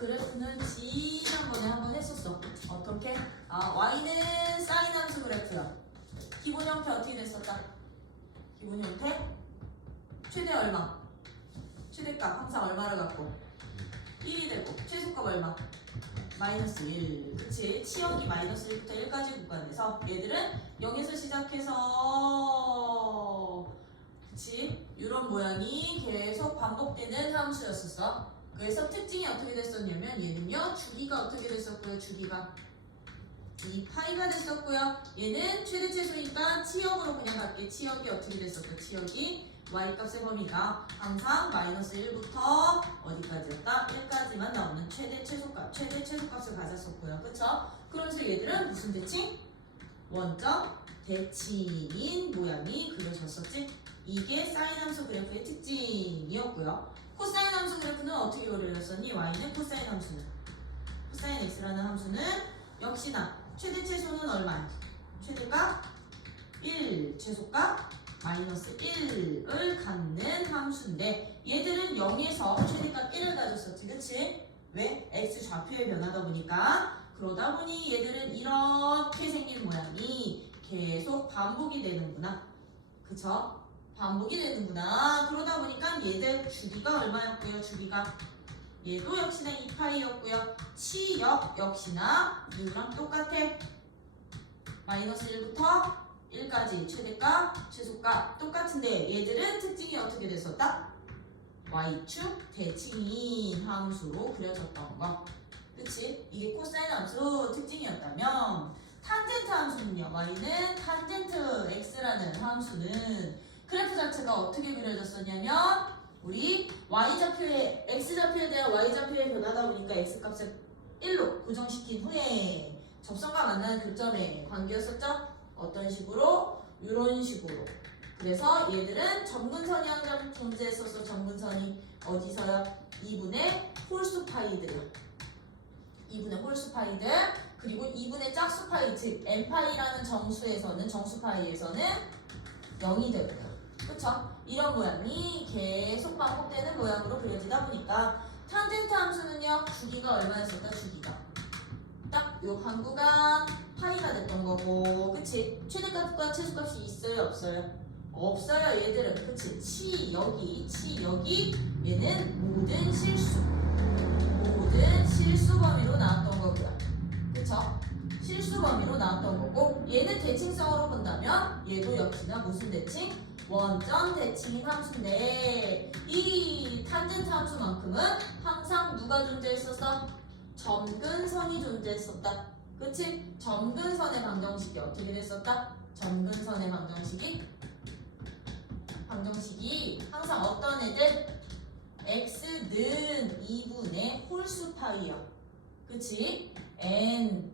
그래프는 지난번에 한번 했었어. 어떻게? y는 사인 함수 그래프야. 기본 형태 어떻게 됐었다? 기본 형태 최대 얼마? 최대값 항상 얼마를 갖고? 1이 되고 최소값 얼마? 마이너스 1. 그치? 치역이 마이너스 1부터 1까지 구간에서 얘들은 0에서 시작해서 그치? 이런 모양이 계속 반복되는 함수였었어. 그래서 특징이 어떻게 됐었냐면 얘는요 주기가 어떻게 됐었고요. 주기가 2파이가 됐었고요. 얘는 최대 최소니까 치역으로 그냥 갈게. 치역이 어떻게 됐었고 치역이 y값의 범위가 항상 마이너스 1부터 어디까지였다? 1까지만 나오는 최대 최소값을 가졌었고요. 그쵸? 그러면서 얘들은 무슨 대칭? 원점 대칭인 모양이 그려졌었지? 이게 사인 함수 그래프의 특징이었고요. 코사인 함수 그래프는 어떻게 그려졌었니? y는 코사인 함수는 코사인 x라는 함수는 역시나 최대 최소는 얼마야? 최대값 1, 최소값 마이너스 1을 갖는 함수인데 얘들은 0에서 최대값 1을 가졌었지. 그치? 왜? x 좌표의 변하다 보니까. 그러다 보니 얘들은 이렇게 생긴 모양이 계속 반복이 되는구나. 그쵸? 반복이 되는구나. 그러다 보니까 얘들 주기가 얼마였고요? 주기가 얘도 역시나 2파이였고요. 치역 역시나 누구랑 똑같아. 마이너스 1부터 1까지 최대값, 최소값 똑같은데 얘들은 특징이 어떻게 됐었다? y축 대칭인 함수로 그려졌던 거. 그치? 이게 코사인 함수 특징이었다면 탄젠트 함수는요. y는 탄젠트 x라는 함수는 그래프 자체가 어떻게 그려졌었냐면 우리 y좌표에 x좌표에 대한 y좌표의 변하다 보니까 x값을 1로 고정시킨 후에 접선과 만나는 교점의 관계였었죠? 어떤 식으로? 이런 식으로. 그래서 얘들은 점근선이 항상 존재했었어. 점근선이 어디서요? 2분의 홀수파이들이요. 2분의 홀수파이들 그리고 2분의 짝수파이 즉 n파이라는 정수파이에서는 0이 되고요. 그쵸? 이런 모양이 계속 반복되는 모양으로 그려지다 보니까 탄젠트 함수는요. 주기가 얼마였을까? 주기가 딱 요 한 구간 파이가 됐던 거고 그치? 최대값과 최소값이 있어요? 없어요? 없어요 얘들은. 그치? 치역이 얘는 모든 실수 범위로 나왔던 거고요. 그쵸? 실수 범위로 나왔던 거고 얘는 대칭성으로 본다면 얘도 역시나 무슨 대칭? 원점 대칭인 함수인데 이 탄젠트 함수만큼은 항상 누가 존재했었어? 점근선이 존재했었다. 그치? 점근선의 방정식이 어떻게 됐었다? 점근선의 방정식이 항상 어떤 애들? x는 2분의 홀수파이야. 그치? n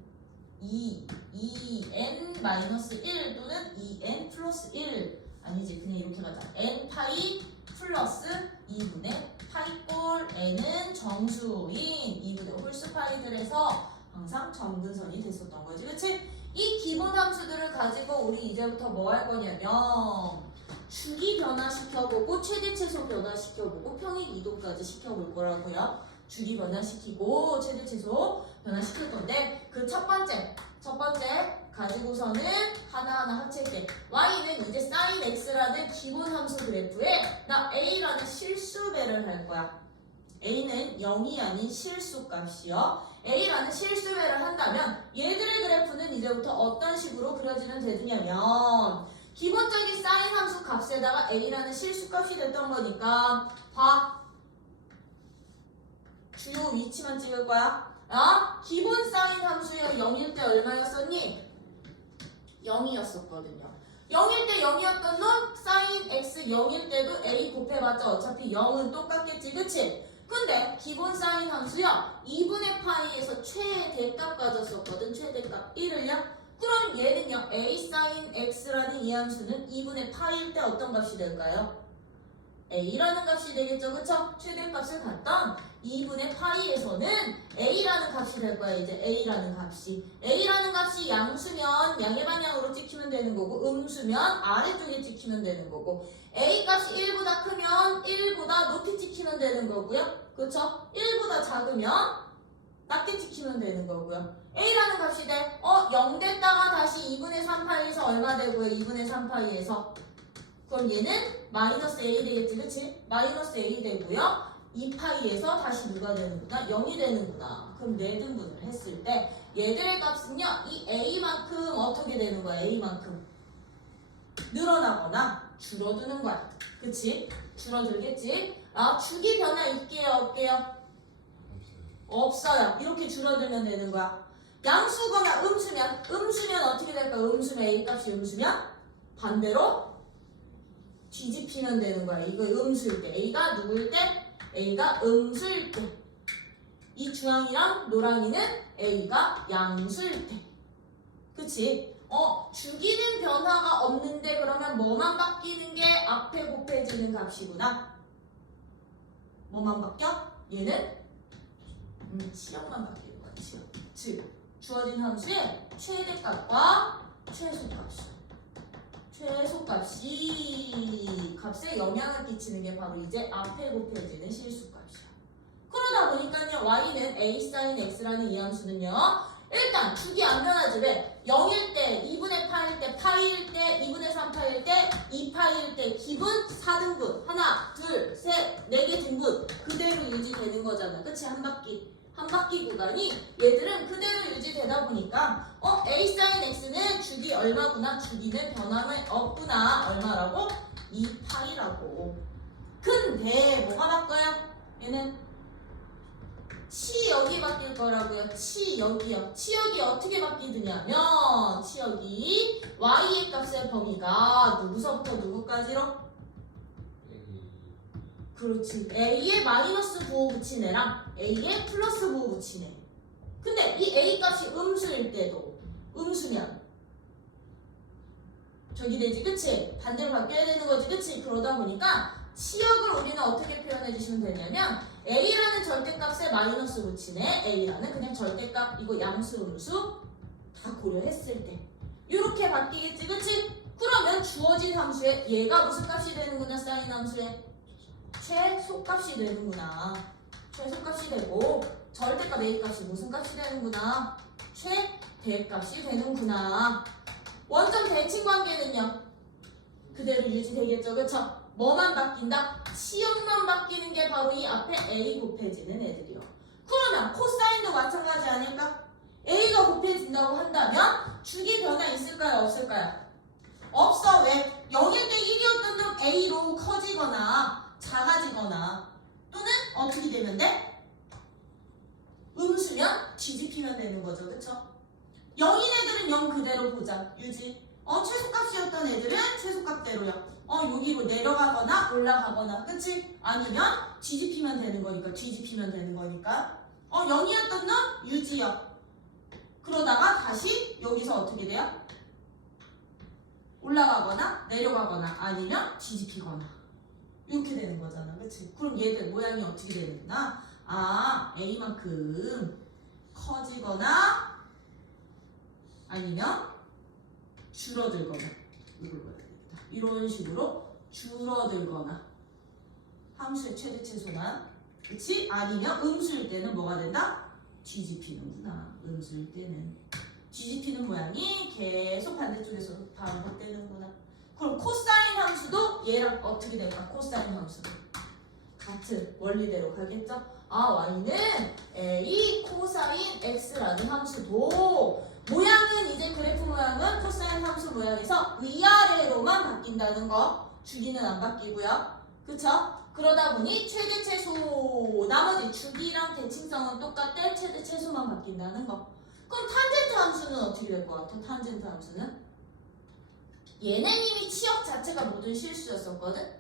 2n-1 또는 2n 플러스 1 아니지 그냥 이렇게 가자. n파이 플러스 2분의 파이꼴 n은 정수인 2분의 홀수파이들에서 항상 점근선이 됐었던 거지. 그치? 이 기본 함수들을 가지고 우리 이제부터 뭐 할 거냐면 주기 변화시켜보고 최대 최소 변화시켜보고 평행 이동까지 시켜볼 거라고요. 주기 변화시키고 최대 최소 변화시킬 건데 그 첫 번째 가지고서는 하나하나 합칠게. y는 이제 sin x라는 기본 함수 그래프에 나 a라는 실수배를 할 거야. a는 0이 아닌 실수값이요. a라는 실수배를 한다면 얘들의 그래프는 이제부터 어떤 식으로 그려지면 되느냐면 기본적인 sin 함수 값에다가 a라는 실수값이 됐던 거니까 봐. 주요 위치만 찍을 거야. 기본 sin 함수의 0일 때 얼마였었니? 0이었었거든요. 0일 때 0이었던 놈 sin x 0일 때도 a 곱해봤자 어차피 0은 똑같겠지. 그치? 근데 기본 sin 함수요 2분의 파이에서 최대값 가졌었거든. 최대값 1을요. 그럼 얘는요 a sin x라는 이 함수는 2분의 파이일 때 어떤 값이 될까요? a라는 값이 되겠죠. 그쵸? 최대값을 갖던 2분의 파이에서는 a라는 값이 될 거야. 이제 a라는 값이 양수면 양의 방향으로 찍히면 되는 거고 음수면 아래쪽에 찍히면 되는 거고 a 값이 1보다 크면 1보다 높이 찍히면 되는 거고요. 그쵸? 1보다 작으면 딱지 찍히면 되는 거고요. A라는 값이 돼. 0 됐다가 다시 2분의 3파이에서 얼마 되고요? 2분의 3파이에서. 그럼 얘는 마이너스 A 되겠지, 그치? 마이너스 A 되고요. 2파이에서 다시 누가 되는구나? 0이 되는구나. 그럼 내등분을 했을 때 얘들의 값은요. 이 A만큼 어떻게 되는 거야? A만큼 늘어나거나 줄어드는 거야. 그치? 줄어들겠지? 주기 변화 있게요? 없게요? 없어요. 이렇게 줄어들면 되는 거야. 양수거나 음수면 어떻게 될까? 음수면 A값이 음수면 반대로 뒤집히면 되는 거야. 이거 음수일 때. A가 누구일 때? A가 음수일 때. 이 주황이랑 노랑이는 A가 양수일 때. 그치? 주기는 변화가 없는데 그러면 뭐만 바뀌는 게 앞에 곱해지는 값이구나. 뭐만 바뀌어? 얘는 치역만 바뀌는 거야. 치역. 즉 주어진 함수의 최대값과 최소값이 값에 영향을 끼치는 게 바로 이제 앞에 곱해지는 실수값이야. 그러다 보니까요. y는 a sin x라는 이 함수는요. 일단 주기 안 변하지. 왜? 0일 때, 2분의 파일 때, 파일 때, 2분의 3파일 때, 2파일 때, 기분 4등분. 하나, 둘, 셋, 4개 등분. 그대로 유지되는 거잖아. 그치? 한 바퀴 구간이 얘들은 그대로 유지되다 보니까 a sin x는 주기 얼마구나. 주기는 변함이 없구나. 얼마라고? 2파이라고. 근데 뭐가 바뀌어요? 얘는 치역이 바뀔 거라고요. 치역이요. 치역이 어떻게 바뀌느냐면 치역이 y의 값의 범위가 누구서부터 누구까지로? 그렇지. a에 마이너스 부호 붙인 애랑 a에 플러스 부호 붙인 애. 근데 이 a 값이 음수일 때도 음수면 저기 되지. 그치? 반대로 바뀌어야 되는 거지. 그치? 그러다 보니까 치역을 우리는 어떻게 표현해 주시면 되냐면 a라는 절대값에 마이너스 붙인 애, a라는 그냥 절대값 이거 양수 음수 다 고려했을 때 이렇게 바뀌겠지. 그치? 그러면 주어진 함수에 얘가 무슨 값이 되는구나. 사인 함수에 최소값이 되는구나. 최소값이 되고 절대값 a값이 무슨 값이 되는구나. 최대값이 되는구나. 원점 대칭 관계는요. 그대로 유지되겠죠. 그쵸? 뭐만 바뀐다? 치역만 바뀌는 게 바로 이 앞에 a 곱해지는 애들이요. 그러면 코사인도 마찬가지 아닐까? a가 곱해진다고 한다면 주기 변화 있을까요? 없을까요? 없어. 왜? 0일 때 1이었던 놈 a로 커지거나 작아지거나 또는 어떻게 되면 돼? 음수면 뒤집히면 되는 거죠. 그쵸? 0인 애들은 0 그대로 보자. 유지. 최소값이었던 애들은 최소값대로요. 여기로 내려가거나 올라가거나. 그치? 아니면 뒤집히면 되는 거니까. 뒤집히면 되는 거니까. 0이었던 놈 유지요. 그러다가 다시 여기서 어떻게 돼요? 올라가거나 내려가거나 아니면 뒤집히거나. 이렇게 되는 거잖아. 그치? 그럼 얘들 모양이 어떻게 되는구나? A만큼 커지거나 아니면 줄어들거나. 이걸 봐야 되겠다. 이런 식으로 줄어들거나 함수의 최대 최소만. 그치? 아니면 음수일 때는 뭐가 된다? 뒤집히는구나. 음수일 때는 뒤집히는 모양이 계속 반대쪽에서 반복되는구나. 그럼 코사인 함수도 얘랑 어떻게 될까? 코사인 함수도 같은 원리대로 가겠죠? y는 a 코사인 x라는 함수도 모양은 이제 그래프 모양은 코사인 함수 모양에서 위아래로만 바뀐다는 거. 주기는 안 바뀌고요. 그쵸? 그러다 보니 최대 최소 나머지 주기랑 대칭성은 똑같대. 최대 최소만 바뀐다는 거. 그럼 탄젠트 함수는 어떻게 될 것 같아? 탄젠트 함수는 얘는 이미 치역 자체가 모든 실수였었거든?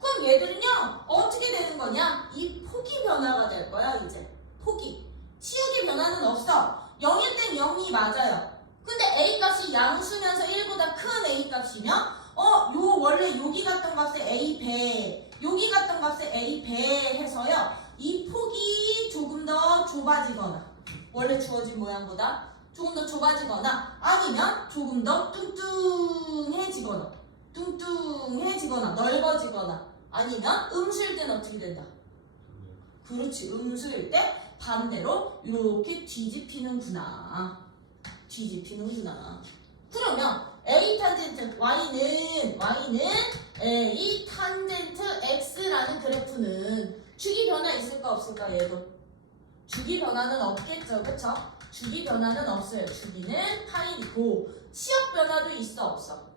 그럼 얘들은요 어떻게 되는 거냐? 이 폭이 변화가 될 거야. 이제 폭이 치역의 변화는 없어. 0일 땐 0이 맞아요. 근데 a값이 양수면서 1보다 큰 a값이면 요 원래 여기 갔던 값에 a배 여기 갔던 값에 a배 해서요 이 폭이 조금 더 좁아지거나 원래 주어진 모양보다 조금 더 좁아지거나 아니면 조금 더 뚱뚱해지거나 넓어지거나 아니면 음수일 때는 어떻게 된다? 그렇지. 음수일 때 반대로 이렇게 뒤집히는구나. 그러면 A 탄젠트 Y는 A 탄젠트 X라는 그래프는 주기 변화 있을까 없을까 얘도? 주기 변화는 없겠죠. 그쵸? 주기 변화는 없어요. 주기는 파이고 치역 변화도 있어 없어?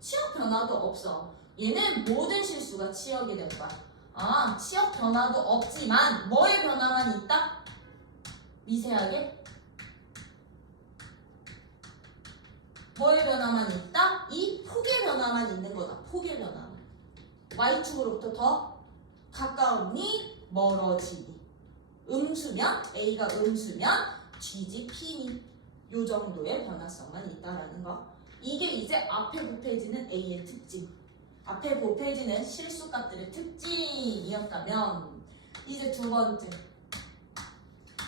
치역 변화도 없어. 얘는 모든 실수가 치역이 될 거야. 아, 치역 변화도 없지만 뭐의 변화만 있다? 미세하게? 뭐의 변화만 있다? 이 폭의 변화만 있는 거다. 폭의 변화. Y축으로부터 더 가까우니 멀어지니. 음수면 A가 음수면 뒤집히니. 요 정도의 변화성만 있다라는 거. 이게 이제 앞에 9페이지는 A의 특징. 앞에 9페이지는 실수값들의 특징이었다면 이제 두 번째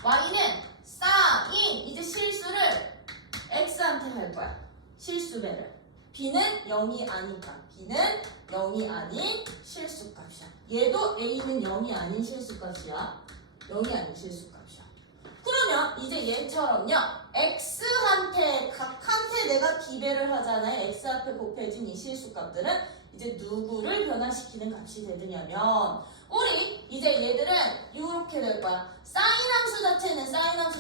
Y는 사인 이제 실수를 X한테 할 거야. 실수배를. B는 0이 아니까. B는 0이 아닌 실수값이야. 얘도 A는 0이 아닌 실수값이야. 0이 아닌 실수값이야. 그러면 이제 얘처럼요. X한테 각한테 내가 기배를 하잖아요. X 앞에 곱해진 이 실수값들은 이제 누구를 변화시키는 값이 되느냐면 우리 이제 얘들은 이렇게 될 거야. 사인함수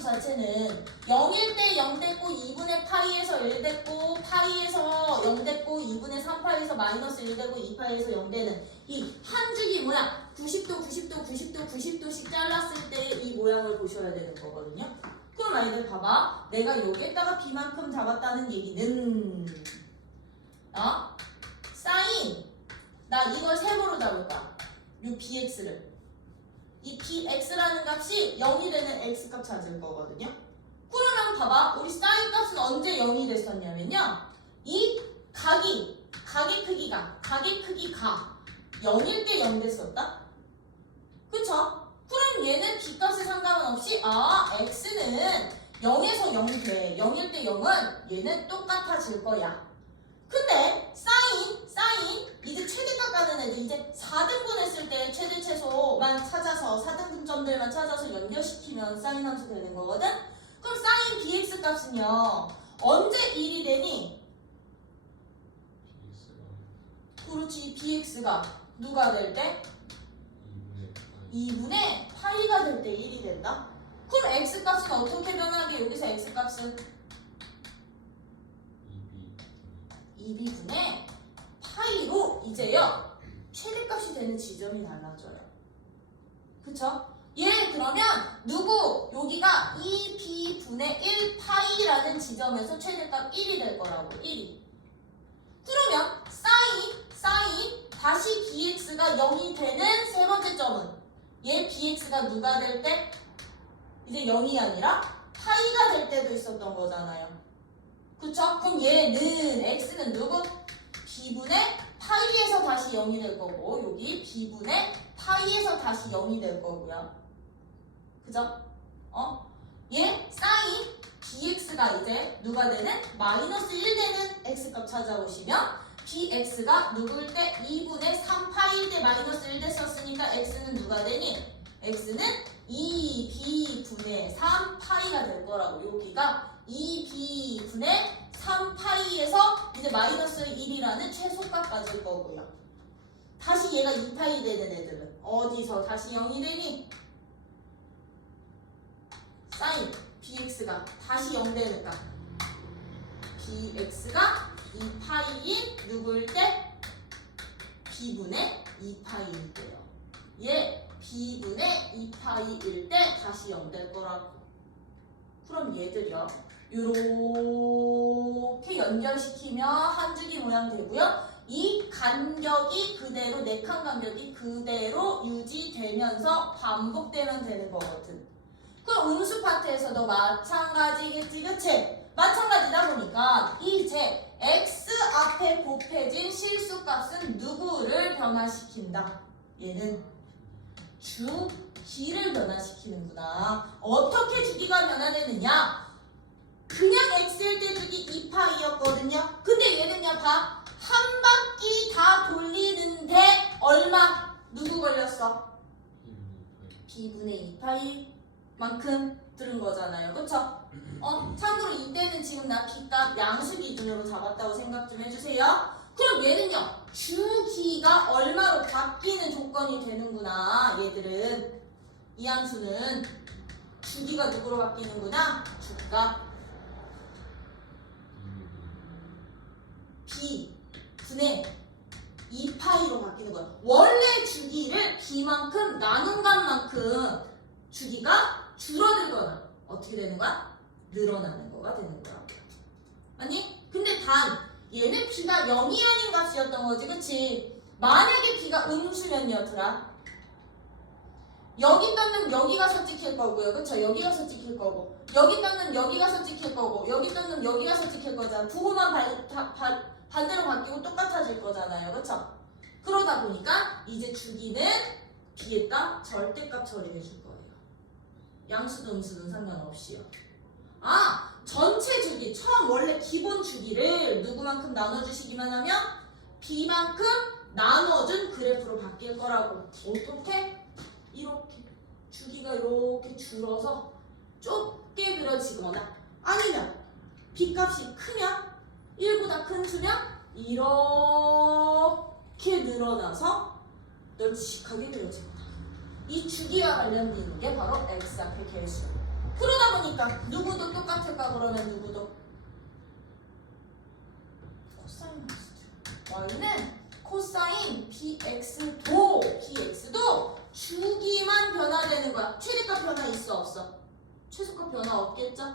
자체는 0일 때 0 됐고 2분의 파이에서 1 됐고 파이에서 0 됐고 2분의 3파이에서 마이너스 1 되고 2파이에서 0 되는 이 한 줄기 모양 90도씩 잘랐을 때 이 모양을 보셔야 되는 거거든요. 그럼 아이들 봐봐. 내가 여기에다가 B만큼 잡았다는 얘기는 사인 나 이걸 세모로 잡을까? 요 BX를 이 BX라는 값이 0이 되는 X값 찾을 거거든요. 그러면 봐봐. 우리 사인 값은 언제 0이 됐었냐면요. 이 각의 크기가 0일 때 0 됐었다. 그쵸? 그럼 얘는 B값에 상관없이 X는 0에서 0이 돼. 0일 때 0은 얘는 똑같아질 거야. 근데 사인 이제 최대값 가는 애들 이제 4등분 했을 때 최대 최소만 찾아서 4등분점들만 찾아서 연결시키면 사인 함수 되는 거거든. 그럼 사인 bx 값은요 언제 1이 되니? 그렇지. bx가 누가 될 때? 2분의 파이가 될 때 1이 된다. 그럼 x값은 어떻게 변하게? 여기서 x값은 2b분의 파이로 이제요 최대값이 되는 지점이 달라져요. 그쵸? 얘 그러면 누구? 여기가 2b분의 1파이라는 지점에서 최대값 1이 될 거라고. 1이. 그러면 사인 다시 bx가 0이 되는 세 번째 점은 얘 bx가 누가 될 때? 이제 0이 아니라 파이가 될 때도 있었던 거잖아요. 그쵸? 그럼 얘는 x는 누구? b분의 파이에서 다시 0이 될 거고 여기 b분의 파이에서 다시 0이 될 거고요. 그죠? 얘 사인 bx가 이제 누가 되는? 마이너스 1 되는 x값 찾아오시면 bx가 누구일 때? 2분의 3파일 때 마이너스 1 됐었으니까 x는 누가 되니? x는 2b분의 3파이가 될 거라고. 여기가 2b분의 3파이에서 이제 마이너스 1이라는 최소값 가질 거고요. 다시 얘가 2파이 되는 애들은 어디서 다시 0이 되니? 사인 bx가 다시 0 되니까 bx가 2파이인 누구일 때? b분의 2파이일 때요. 얘 b분의 2파이일 때 다시 0 될 거라고. 그럼 얘들이요 이렇게 연결시키면 한 줄기 모양 되고요. 이 간격이 그대로 네 칸 간격이 그대로 유지되면서 반복되면 되는 거거든. 그럼 음수 파트에서도 마찬가지겠지, 그치? 마찬가지다 보니까 이제 x 앞에 곱해진 실수값은 누구를 변화시킨다? 얘는 주기를 변화시키는구나. 어떻게 주기가 변화되느냐? 그냥 x일 때 주기 2파이였거든요. 근데 얘는요, 봐. 한 바퀴 다 돌리는데 얼마? 누구 걸렸어? b분의 2파이. 만큼 들은 거잖아요. 그쵸? 참고로 이때는 지금 나 B값 양수 기준으로 잡았다고 생각 좀 해주세요. 그럼 얘는요, 주기가 얼마로 바뀌는 조건이 되는구나. 얘들은 이 함수는 주기가 누구로 바뀌는구나? 주값 B 분의 2파이로 바뀌는 거야. 원래 주기를 B만큼 나눈 값만큼 주기가 줄어들거나 어떻게 되는 거야? 늘어나는 거가 되는 거야. 아니? 근데 단 얘는 B가 0이 아닌 값이었던 거지, 그치? 만약에 B가 음수면이었더라. 여기 떴는 여기 가서 찍힐 거고요, 그쵸? 여기 가서 찍힐 거고, 여기 떴는 여기 가서 찍힐 거고, 여기 떴는 여기 가서 찍힐 거잖아. 부호만 반대로 바뀌고 똑같아질 거잖아요, 그쵸? 그러다 보니까 이제 주기는 B에다 절대값 처리해 줄 거예요. 양수도 음수든 상관없이요. 전체 주기, 처음 원래 기본 주기를 누구만큼 나눠주시기만 하면 B만큼 나눠준 그래프로 바뀔 거라고. 어떻게? 이렇게 주기가 이렇게 줄어서 좁게 그려지거나 아니면 B값이 크면 1보다 큰 수면 이렇게 늘어나서 널찍하게 그려지거나. 이 주기와 관련된 게 바로 X 앞의 개수. 그러다 보니까 누구도 똑같을까? 그러면 누구도 코사인 X Y는 코사인 BX도 주기만 변화되는 거야. 최대값 변화 있어 없어? 최소값 변화 없겠죠?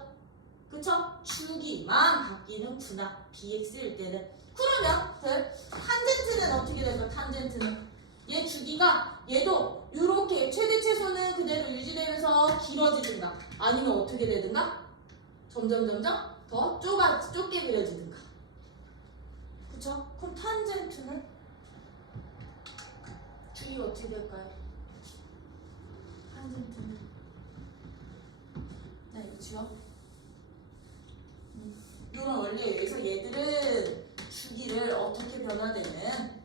그쵸? 주기만 바뀌는구나. BX일 때는. 그러면 탄젠트는 어떻게 될까? 탄젠트는 얘 주기가 얘도 이렇게 최대 최소는 그대로 유지되면서 길어지든가 아니면 어떻게 되든가 점점 더 좁게 그려지든가. 그쵸? 그럼 탄젠트는 주기가 어떻게 될까요? 탄젠트는 그쵸? 이런 원리에서 얘들은 주기를 어떻게 변화되는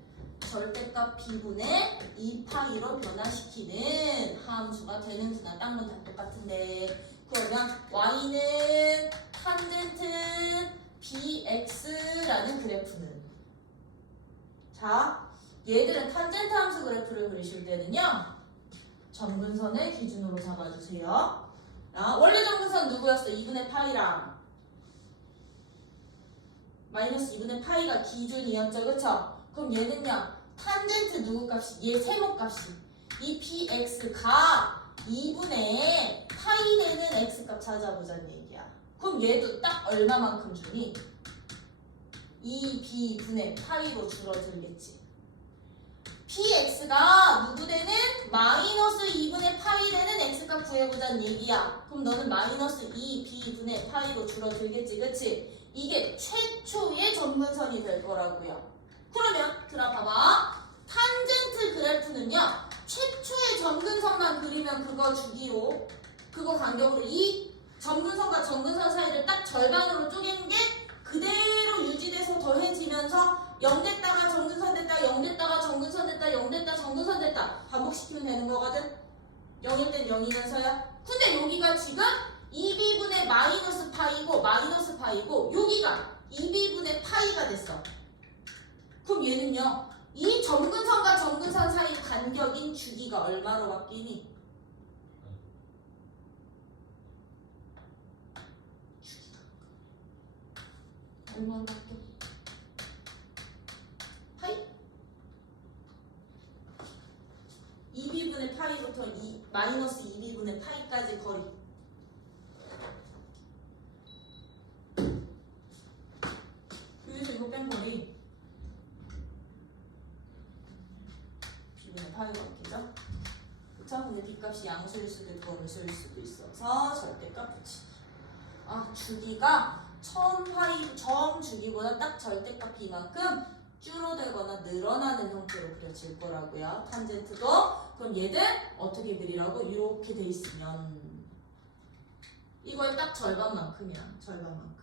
절대값 B분의 2파이로 변화시키는 함수가 되는구나. 딴 건 다 똑같은데. 그러면 Y는 탄젠트 BX라는 그래프는, 자, 얘들은 탄젠트 함수 그래프를 그리실 때는요, 점근선을 기준으로 잡아주세요. 원래 점근선 누구였어? 2분의 파이랑 마이너스 2분의 파이가 기준이었죠, 그쵸? 그럼 얘는요, 탄젠트 누구 값이? 얘 세모 값이 이 bx가 2분의 파이 되는 x값 찾아보자는 얘기야. 그럼 얘도 딱 얼마만큼 주니? 2b분의 파이로 줄어들겠지. px가 누구 되는? 마이너스 2분의 파이 되는 x값 구해보자는 얘기야. 그럼 너는 마이너스 2b분의 파이로 줄어들겠지, 그치? 이게 최초의 점근선이 될 거라고요. 그러면 들어봐봐. 탄젠트 그래프는요, 최초의 점근선만 그리면 그거 주기로, 그거 간격으로 이 점근선과 점근선 사이를 딱 절반으로 쪼개는 게 그대로 유지돼서 더해지면서 0 됐다가 점근선 됐다, 0 됐다가 점근선 됐다, 0 됐다 점근선 됐다 반복시키면 되는 거거든. 0일 땐 0이면서요. 근데 여기가 지금 2b분의 마이너스 파이고 마이너스 파이고 여기가 2b분의 파이가 됐어. 그럼 얘는요, 이 점근선과 점근선 사이 간격인 주기가 얼마로 바뀌니? 주기가 얼마로 바뀌어? 파이? 2b분의 파이부터 마이너스 2b분의 파이까지 거리. 여기서 이거 뺀 거리 b분의 파이가 바뀌죠? 그쵸? 근데 b값이 양수일 수도 있고 음수일 수도 있어서 절대값 붙이기. 주기가 처음 주기보다 딱 절대값 b만큼 줄어들거나 늘어나는 형태로 그려질 거라고요. 탄젠트도. 그럼 얘들 어떻게 그리라고? 이렇게 돼 있으면 이걸 딱 절반만큼이야. 절반만큼.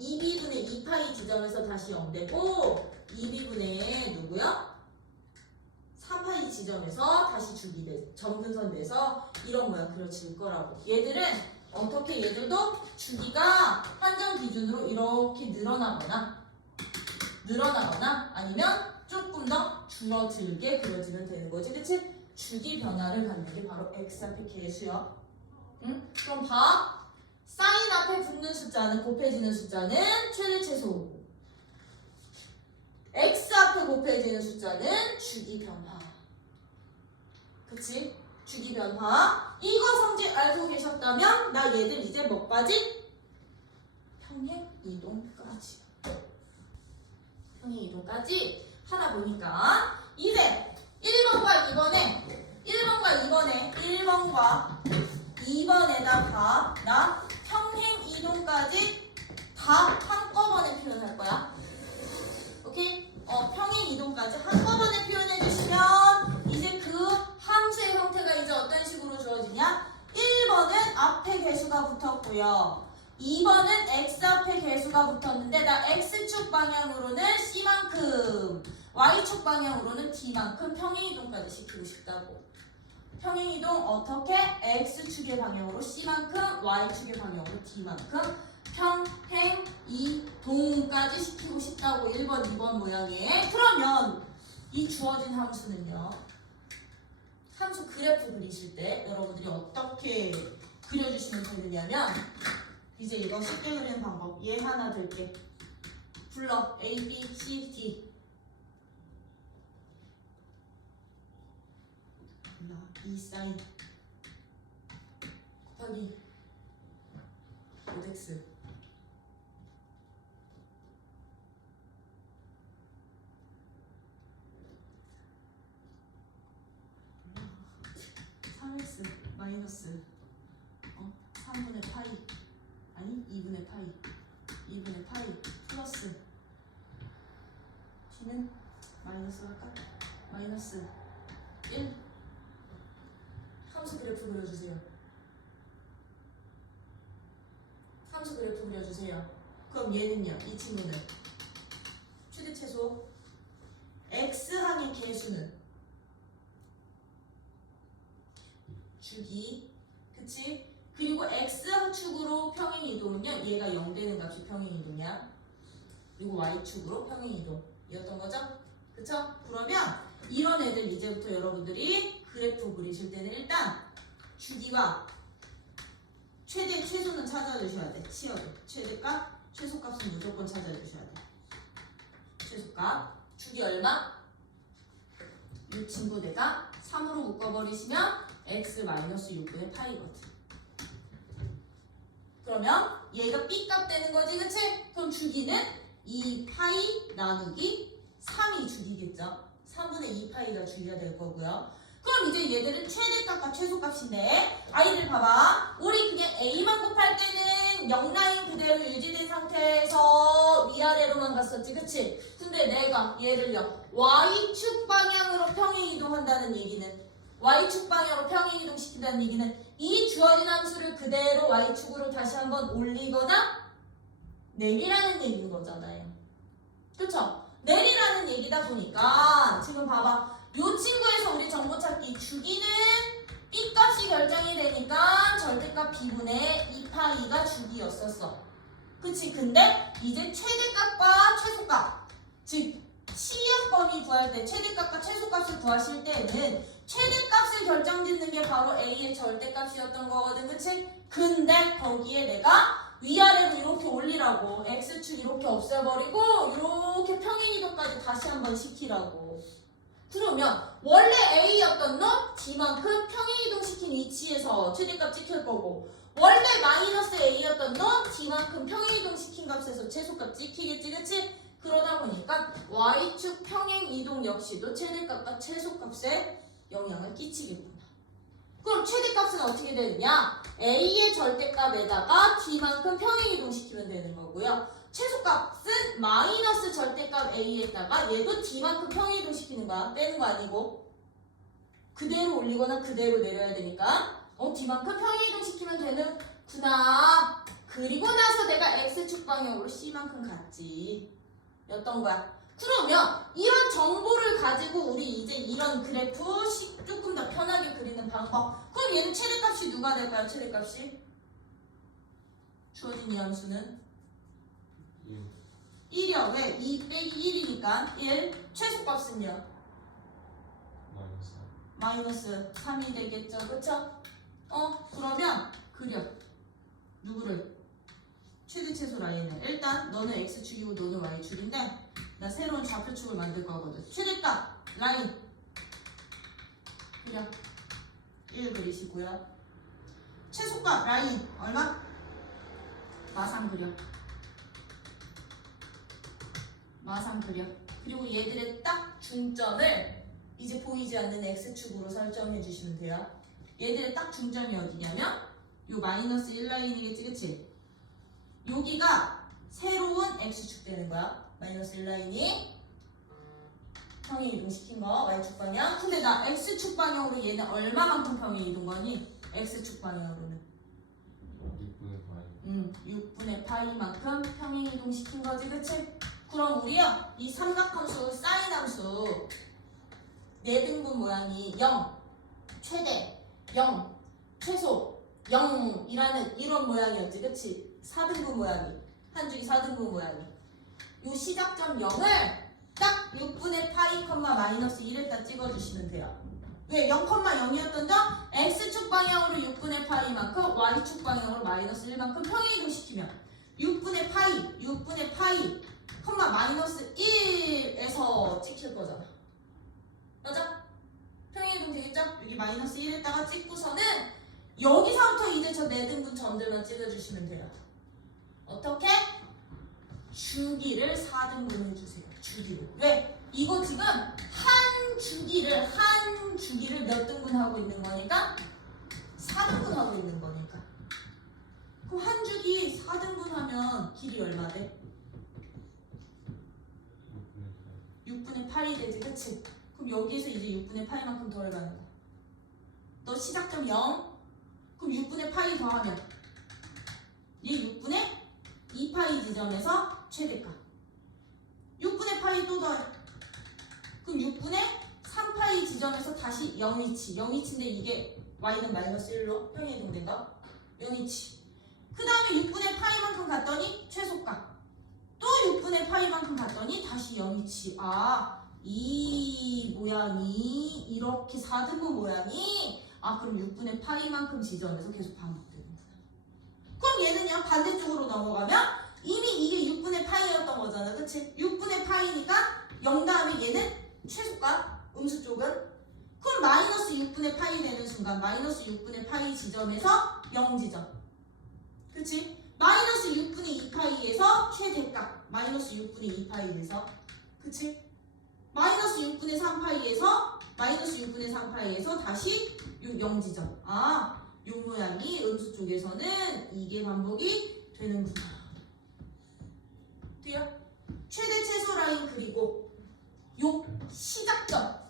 2b분의 2파이 지점에서 다시 0 되고 2b분의 누구요? 4파이 지점에서 다시 점근선 내서 이런 모양 그려질 거라고. 얘들은 어떻게 얘들도 주기가 한정 기준으로 이렇게 늘어나거나 아니면 조금 더 줄어들게 그려지면 되는 거지. 그치? 주기 변화를 갖는 게 바로 x 앞에 계수야. 응? 그럼 봐. 사인 앞에 붙는 숫자는 곱해지는 숫자는 최대 최소고 x 앞에 곱해지는 숫자는 주기 변화. 그치? 주기 변화. 이거 성질 알고 계셨다면 나 얘들 이제 뭐까지? 평행 이동까지. 평행 이동까지 하다 보니까 이제 1번과 2번에다가 나 평행 이동까지 다 한꺼번에 표현할 거야. 오케이? 평행 이동까지 한꺼번에 표현해 주시면 이제 그 함수의 형태가 이제 어떤 식으로 주어지냐? 1번은 앞에 개수가 붙었고요. 2번은 x 앞에 개수가 붙었는데 나 x축 방향으로는 c만큼 y축 방향으로는 d만큼 평행이동까지 시키고 싶다고. 평행이동 어떻게? x축의 방향으로 c만큼 y축의 방향으로 d만큼 평행이동까지 시키고 싶다고. 1번, 2번 모양에. 그러면 이 주어진 함수는요. 함수 그래프 그리실 때 여러분들이 어떻게 그려주시면 되느냐면 이제 이거 쉽게 그리는 방법 얘 하나 들게. 불러. A, B, C, D. 불러. E 사인 곱하기 5x 3x 마이너스 3분의 파이 아니 2분의 파이 플러스 t는 마이너스 할까? 마이너스 1. 함수 그래프 그려주세요. 함수 그래프 그려주세요. 그럼 얘는요, 이 친구는 최대 최소 x항의 개수는 주기, 그치? 그리고 x축으로 평행이동은요, 얘가 0 되는 값이 평행이동이야. 그리고 y축으로 평행이동이었던 거죠? 그쵸? 그러면 이런 애들 이제부터 여러분들이 그래프 그리실 때는 일단 주기와 최대, 최소는 찾아주셔야 돼. 치어도. 최대값, 최소값은 무조건 찾아주셔야 돼. 최소값. 주기 얼마? 이 친구 내가 3으로 묶어버리시면 x-6분의 파이거든. 그러면 얘가 B값 되는 거지, 그치? 그럼 주기는 2파이 나누기 3이 주기겠죠? 3분의 2파이가 주기가 될 거고요. 그럼 이제 얘들은 최대값과 최소값인데 아이들 봐봐. 우리 그냥 A만 곱할 때는 0라인 그대로 유지된 상태에서 위아래로만 갔었지, 그치? 근데 내가 얘를요 Y축 방향으로 평행이동한다는 얘기는 Y축 방향으로 평행이동시킨다는 얘기는 이 주어진 함수를 그대로 Y축으로 다시 한번 올리거나 내리라는 얘기인 거잖아요. 그쵸? 내리라는 얘기다 보니까 지금 봐봐. 요 친구에서 우리 정보 찾기 주기는 B값이 결정이 되니까 절대값 B분의 2파이가 주기였었어. 그치? 근데 이제 최대값과 최소값, 즉 시약 범위 구할 때 최대값과 최소값을 구하실 때는 최대값을 결정짓는 게 바로 A의 절대값이었던 거거든. 그치? 근데 거기에 내가 위아래로 이렇게 올리라고 X축 이렇게 없애버리고 이렇게 평행이동까지 다시 한번 시키라고. 그러면 원래 A였던 놈 D만큼 평행이동시킨 위치에서 최대값 찍힐 거고 원래 마이너스 A였던 놈 D만큼 평행이동시킨 값에서 최소값 찍히겠지, 그치? 그러다 보니까 Y축 평행이동 역시도 최대값과 최소값에 영향을 끼치겠구나. 그럼 최대값은 어떻게 되느냐? A의 절대값에다가 D만큼 평행이동시키면 되는 거고요. 최소값은 마이너스 절대값 A에다가 얘도 D만큼 평행이동시키는 거야. 빼는 거 아니고. 그대로 올리거나 그대로 내려야 되니까 D만큼 평행이동시키면 되는구나. 그리고 나서 내가 X축 방향으로 C만큼 갔지. 였던 거야. 그러면 이런 정보를 가지고 우리 이제 이런 그래프 조금 더 편하게 그리는 방법. 그럼 얘는 최대값이 누가 될까요? 최대값이? 주어진 이 함수는? 1이요. 왜? 2 빼기 1이니까 1. 최소값은요? 마이너스 3이 되겠죠. 그쵸? 그러면 그려. 누구를? 최대 최소 라인을. 일단 너는 x축이고 너는 y축인데 나 새로운 좌표축을 만들 거거든. 최대값 라인 그려. 1 그리시고요. 최소값 라인 얼마? 마상 그려. 마상 그려. 그리고 얘들의 딱 중점을 이제 보이지 않는 x축으로 설정해 주시면 돼요. 얘들의 딱 중점이 어디냐면 요 마이너스 1 라인이겠지, 그치? 여기가 새로운 x축 되는 거야. 마이너스 1 라인이 평행 이동시킨 거 y축 방향. 근데 나 x축 방향으로 얘는 얼마만큼 평행 이동거니? x축 방향으로는 6분의 파이만큼 평행 이동시킨 거지, 그치? 그럼 우리요 이 삼각함수 사인 함수 내등분 모양이 0, 최대, 0, 최소, 0이라는 이런 모양이었지, 그치? 4등분 모양이, 한 줄기 4등분 모양이. 요 시작점 0을 딱 6분의 파이, 마이너스 1에다 찍어주시면 돼요. 왜? 0,0이었던 점 x축 방향으로 6분의 파이만큼 y축 방향으로 마이너스 1만큼 평행 이동시키면 6분의 파이, 마이너스 1에서 찍힐 거잖아. 맞아? 평행이동 되겠죠? 여기 마이너스 1에다가 찍고서는 여기서부터 이제 저 내등분 점들만 찍어주시면 돼요. 어떻게? 주기를 4등분 해주세요. 주기를. 왜? 이거 지금 한 주기를 몇 등분 하고 있는 거니까? 4등분 하고 있는 거니까. 그럼 한 주기 4등분 하면 길이 얼마 돼? 6분의 8이 되지, 그치? 그럼 여기에서 이제 6분의 파이만큼 더해가는 거야. 너 시작점 0. 그럼 6분의 파이 더하면 얘 6분의 2파이 지점에서 최대값. 6분의 파이 또 더해. 그럼 6분의 3파이 지점에서 다시 0이치. 0이치인데 이게 y는 마이너스 1로 평행이동된다. 0이치. 그 다음에 6분의 파이만큼 갔더니 최소값. 또 6분의 파이만큼 갔더니 다시 0이치. 이 모양이 이렇게 4등분 모양이 그럼 6분의 파이만큼 지점에서 계속 반복됩니다. 그럼 얘는요 반대쪽으로 넘어가면 이미 이게 6분의 파이였던 거잖아, 그치? 6분의 파이니까 0 다음에 얘는 최소값 음수 쪽은 그럼 마이너스 6분의 파이 되는 순간 마이너스 6분의 파이 지점에서 0 지점, 그치? 마이너스 6분의 2파이에서 최대값 마이너스 6분의 2파이에서, 그치? 마이너스 6분의 3파이에서 마이너스 6분의 3파이에서 다시 0지점. 요 모양이 음수 쪽에서는 이게 반복이 되는구나. 돼요? 최대 최소 라인 그리고 요 시작점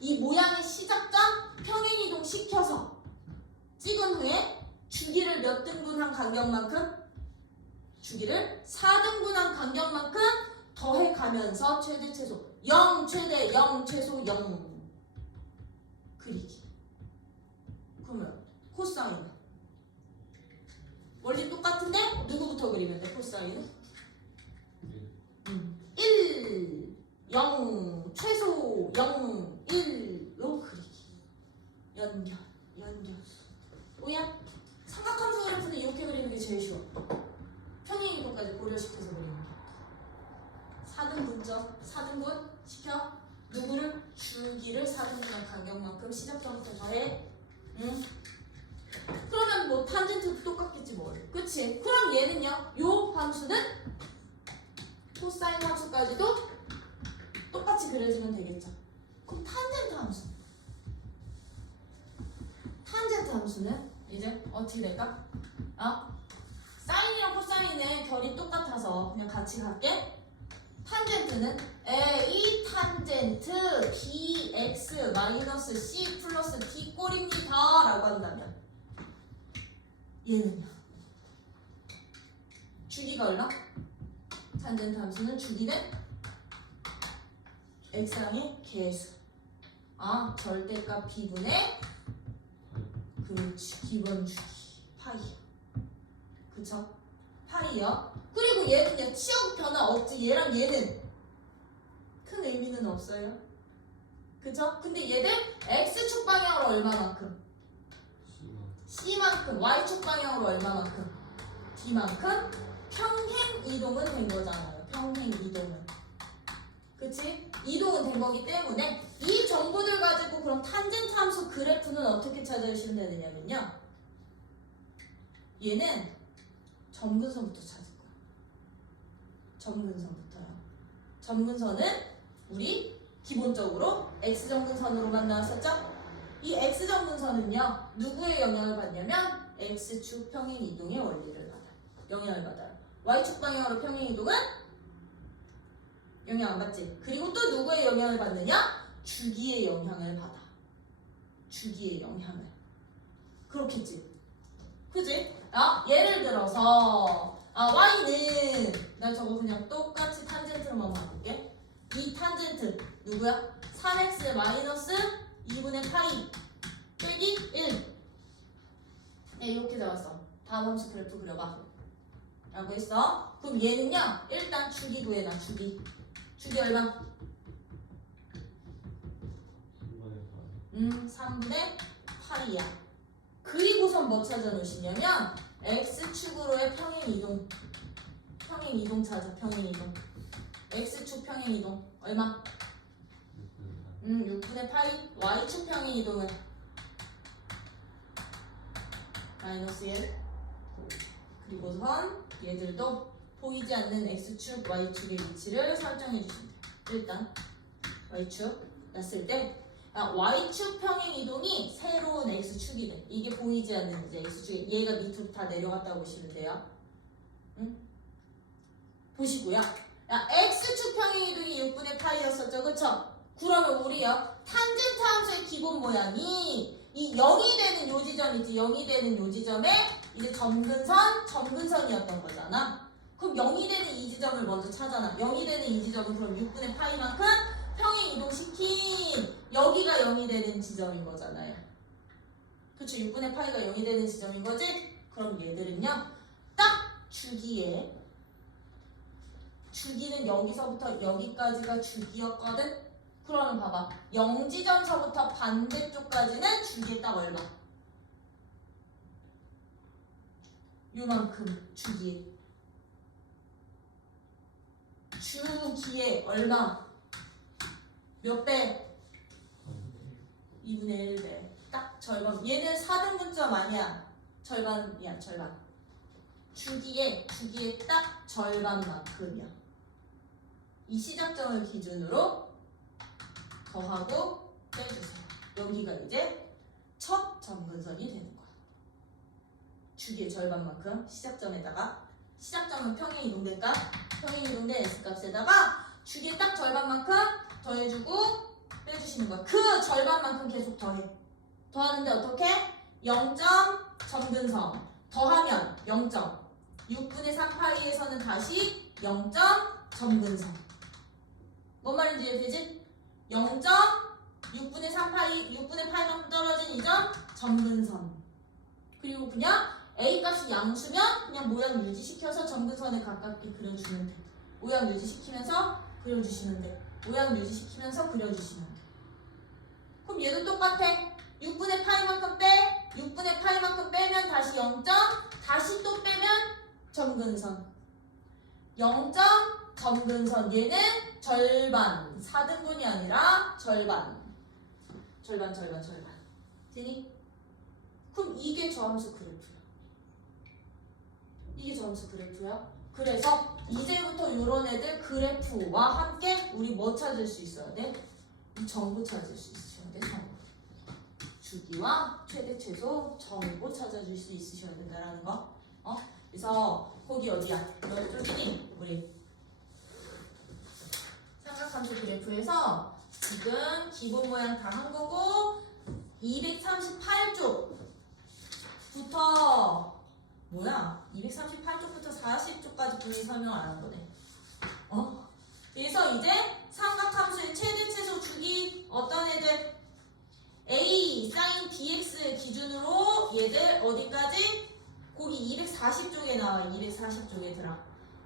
이 모양의 시작점 평행이동 시켜서 찍은 후에 주기를 몇 등분한 간격만큼? 주기를 4등분한 간격만큼 더해가면서 최대 최소 0 최대 0 최소 0 그리기. 그러면 코사인은 원리 똑같은데 누구부터 그리면 돼? 코사인은 1 0 최소 0 1로 그리기. 연결 뭐야? 삼각함수 그래프는 이렇게 그리는 게 제일 쉬워. 평행이동까지 고려시켜서 그리는 게. 4등분 시켜. 누구를? 주기를 4등분한 간격만큼 시작점부터 더해. 그러면 뭐 탄젠트도 똑같겠지 뭘. 그치? 그럼 얘는요 요 함수는 코사인 함수까지도 똑같이 그려지면 되겠죠. 그럼 탄젠트 함수는 이제 어떻게 될까? 사인이랑 코사인은 결이 똑같아서 그냥 같이 갈게. 탄젠트는 A 탄젠트 bx 마이너스 c 플러스 t 꼴입니다 라고 한다면 얘는요 주기가 얼마? 탄젠트 함수는 주기는 x항의 개수. 절대값 b분의 그 기본 주기 파이. 그쵸? 파이요. 그리고 얘는요, 치역 변화 없지. 얘랑 얘는 큰 의미는 없어요. 그쵸? 근데 얘들 x축 방향으로 얼마만큼? c만큼. y축 방향으로 얼마만큼? d만큼 평행 이동은 된 거잖아요. 평행 이동은. 그치? 이동은 된 거기 때문에 이 정보들 가지고 그럼 탄젠트 함수 그래프는 어떻게 찾아주시면 되느냐면요. 얘는 점근선부터 찾을 거야. 점근선부터요. 점근선은 우리 기본적으로 x점근선으로만 나왔었죠? 이 x점근선은요. 누구의 영향을 받냐면 x축 평행 이동의 원리를 받아요. 영향을 받아요. y축 방향으로 평행 이동은 영향 안 받지. 그리고 또 누구의 영향을 받느냐? 주기의 영향을 받아. 주기의 영향을. 그렇겠지. 그지? 예를 들어서 y는 나 저거 그냥 똑같이 탄젠트로만 바꿀게. 이 탄젠트 누구야? 3x 마이너스 2분의 파이 빼기 1. 네, 이렇게 잡았어. 다음 함수 그래프 그려봐. 라고 했어. 그럼 얘는요. 일단 주기 구해놔. 주기 얼마? 3분의 8이야. 그리고선 뭐 찾아 놓으시냐면 x축으로의 평행 이동 찾아. 평행 이동. x축 평행 이동 얼마? 6분의 8이. y축 평행 이동은 마이너스 1. 그리고선 얘들도 보이지 않는 x축, y축의 위치를 설정해 주시면 돼요. 일단 y축 놨을 때 y축 평행 이동이 새로운 x축이 돼. 이게 보이지 않는 이제 x축이 얘가 밑으로 다 내려갔다고 보시면 돼요. 응? 보시고요. x축 평행 이동이 6분의 파이였었죠. 그쵸? 그러면 우리요. 탄젠트 함수의 기본 모양이 이 0이 되는 요 지점 있지. 0이 되는 요 지점에 이제 점근선이었던 거잖아. 그럼 0이 되는 이 지점을 먼저 찾아놔. 0이 되는 이 지점은 그럼 6분의 파이만큼 평행 이동시킨 여기가 0이 되는 지점인 거잖아요. 그쵸? 6분의 파이가 0이 되는 지점인 거지? 그럼 얘들은요. 딱 주기는 여기서부터 여기까지가 주기였거든? 그러면 봐봐. 0지점서부터 반대쪽까지는 주기에 딱 얼마? 요만큼 주기에 얼마? 몇 배? 2분의 1배. 딱 절반. 얘는 4등분점 아니야. 절반이야. 절반. 주기에 딱 절반만큼이야. 이 시작점을 기준으로 더하고 빼주세요. 여기가 이제 첫 점근선이 되는 거야. 주기의 절반만큼 시작점에다가 시작점은 평행 이동될까? 평행 이동된 x값에다가 주기의 딱 절반만큼 더해주고 빼주시는 거야. 그 절반만큼 계속 더해. 더하는데 어떻게? 0점 점근선 더하면 0점 6분의 3파이에서는 다시 0점 점근선. 뭔 말인지 이해되지? 0점 6분의 3파이 6분의 파이만큼 떨어진 이 점 점근선. 그리고 그냥 A 값이 양수면 그냥 모양 유지시켜서 점근선에 가깝게 그려주면 돼. 모양 유지시키면서 그려주시면 돼. 모양 유지시키면서 그려주시면 돼. 그럼 얘도 똑같아. 6분의 파이만큼 빼. 6분의 파이만큼 빼면 다시 0점. 다시 또 빼면 점근선. 0점 점근선. 얘는 절반. 4등분이 아니라 절반. 되니? 그럼 이게 저함수 그래프야. 이게 저함수 그래프야. 그래서 이제부터 이런 애들 그래프와 함께 우리 뭐 찾을 수 있어야 돼? 이 정보 찾을 수 있어야 돼. 정보. 주기와 최대 최소 정보 찾아줄 수 있으셔야 된다라는 거. 그래서 거기 어디야? 여기 우리 삼각함수 그래프에서 지금 기본 모양 다 한 거고 238쪽부터 뭐야? 238쪽부터 40쪽까지 분명히 설명을 안 한 거네. 그래서 이제 삼각함수의 최대 최소 주기 어떤 애들? A sin bx 기준으로 얘들 어디까지? 거기 240쪽에 나와. 240쪽에 들어.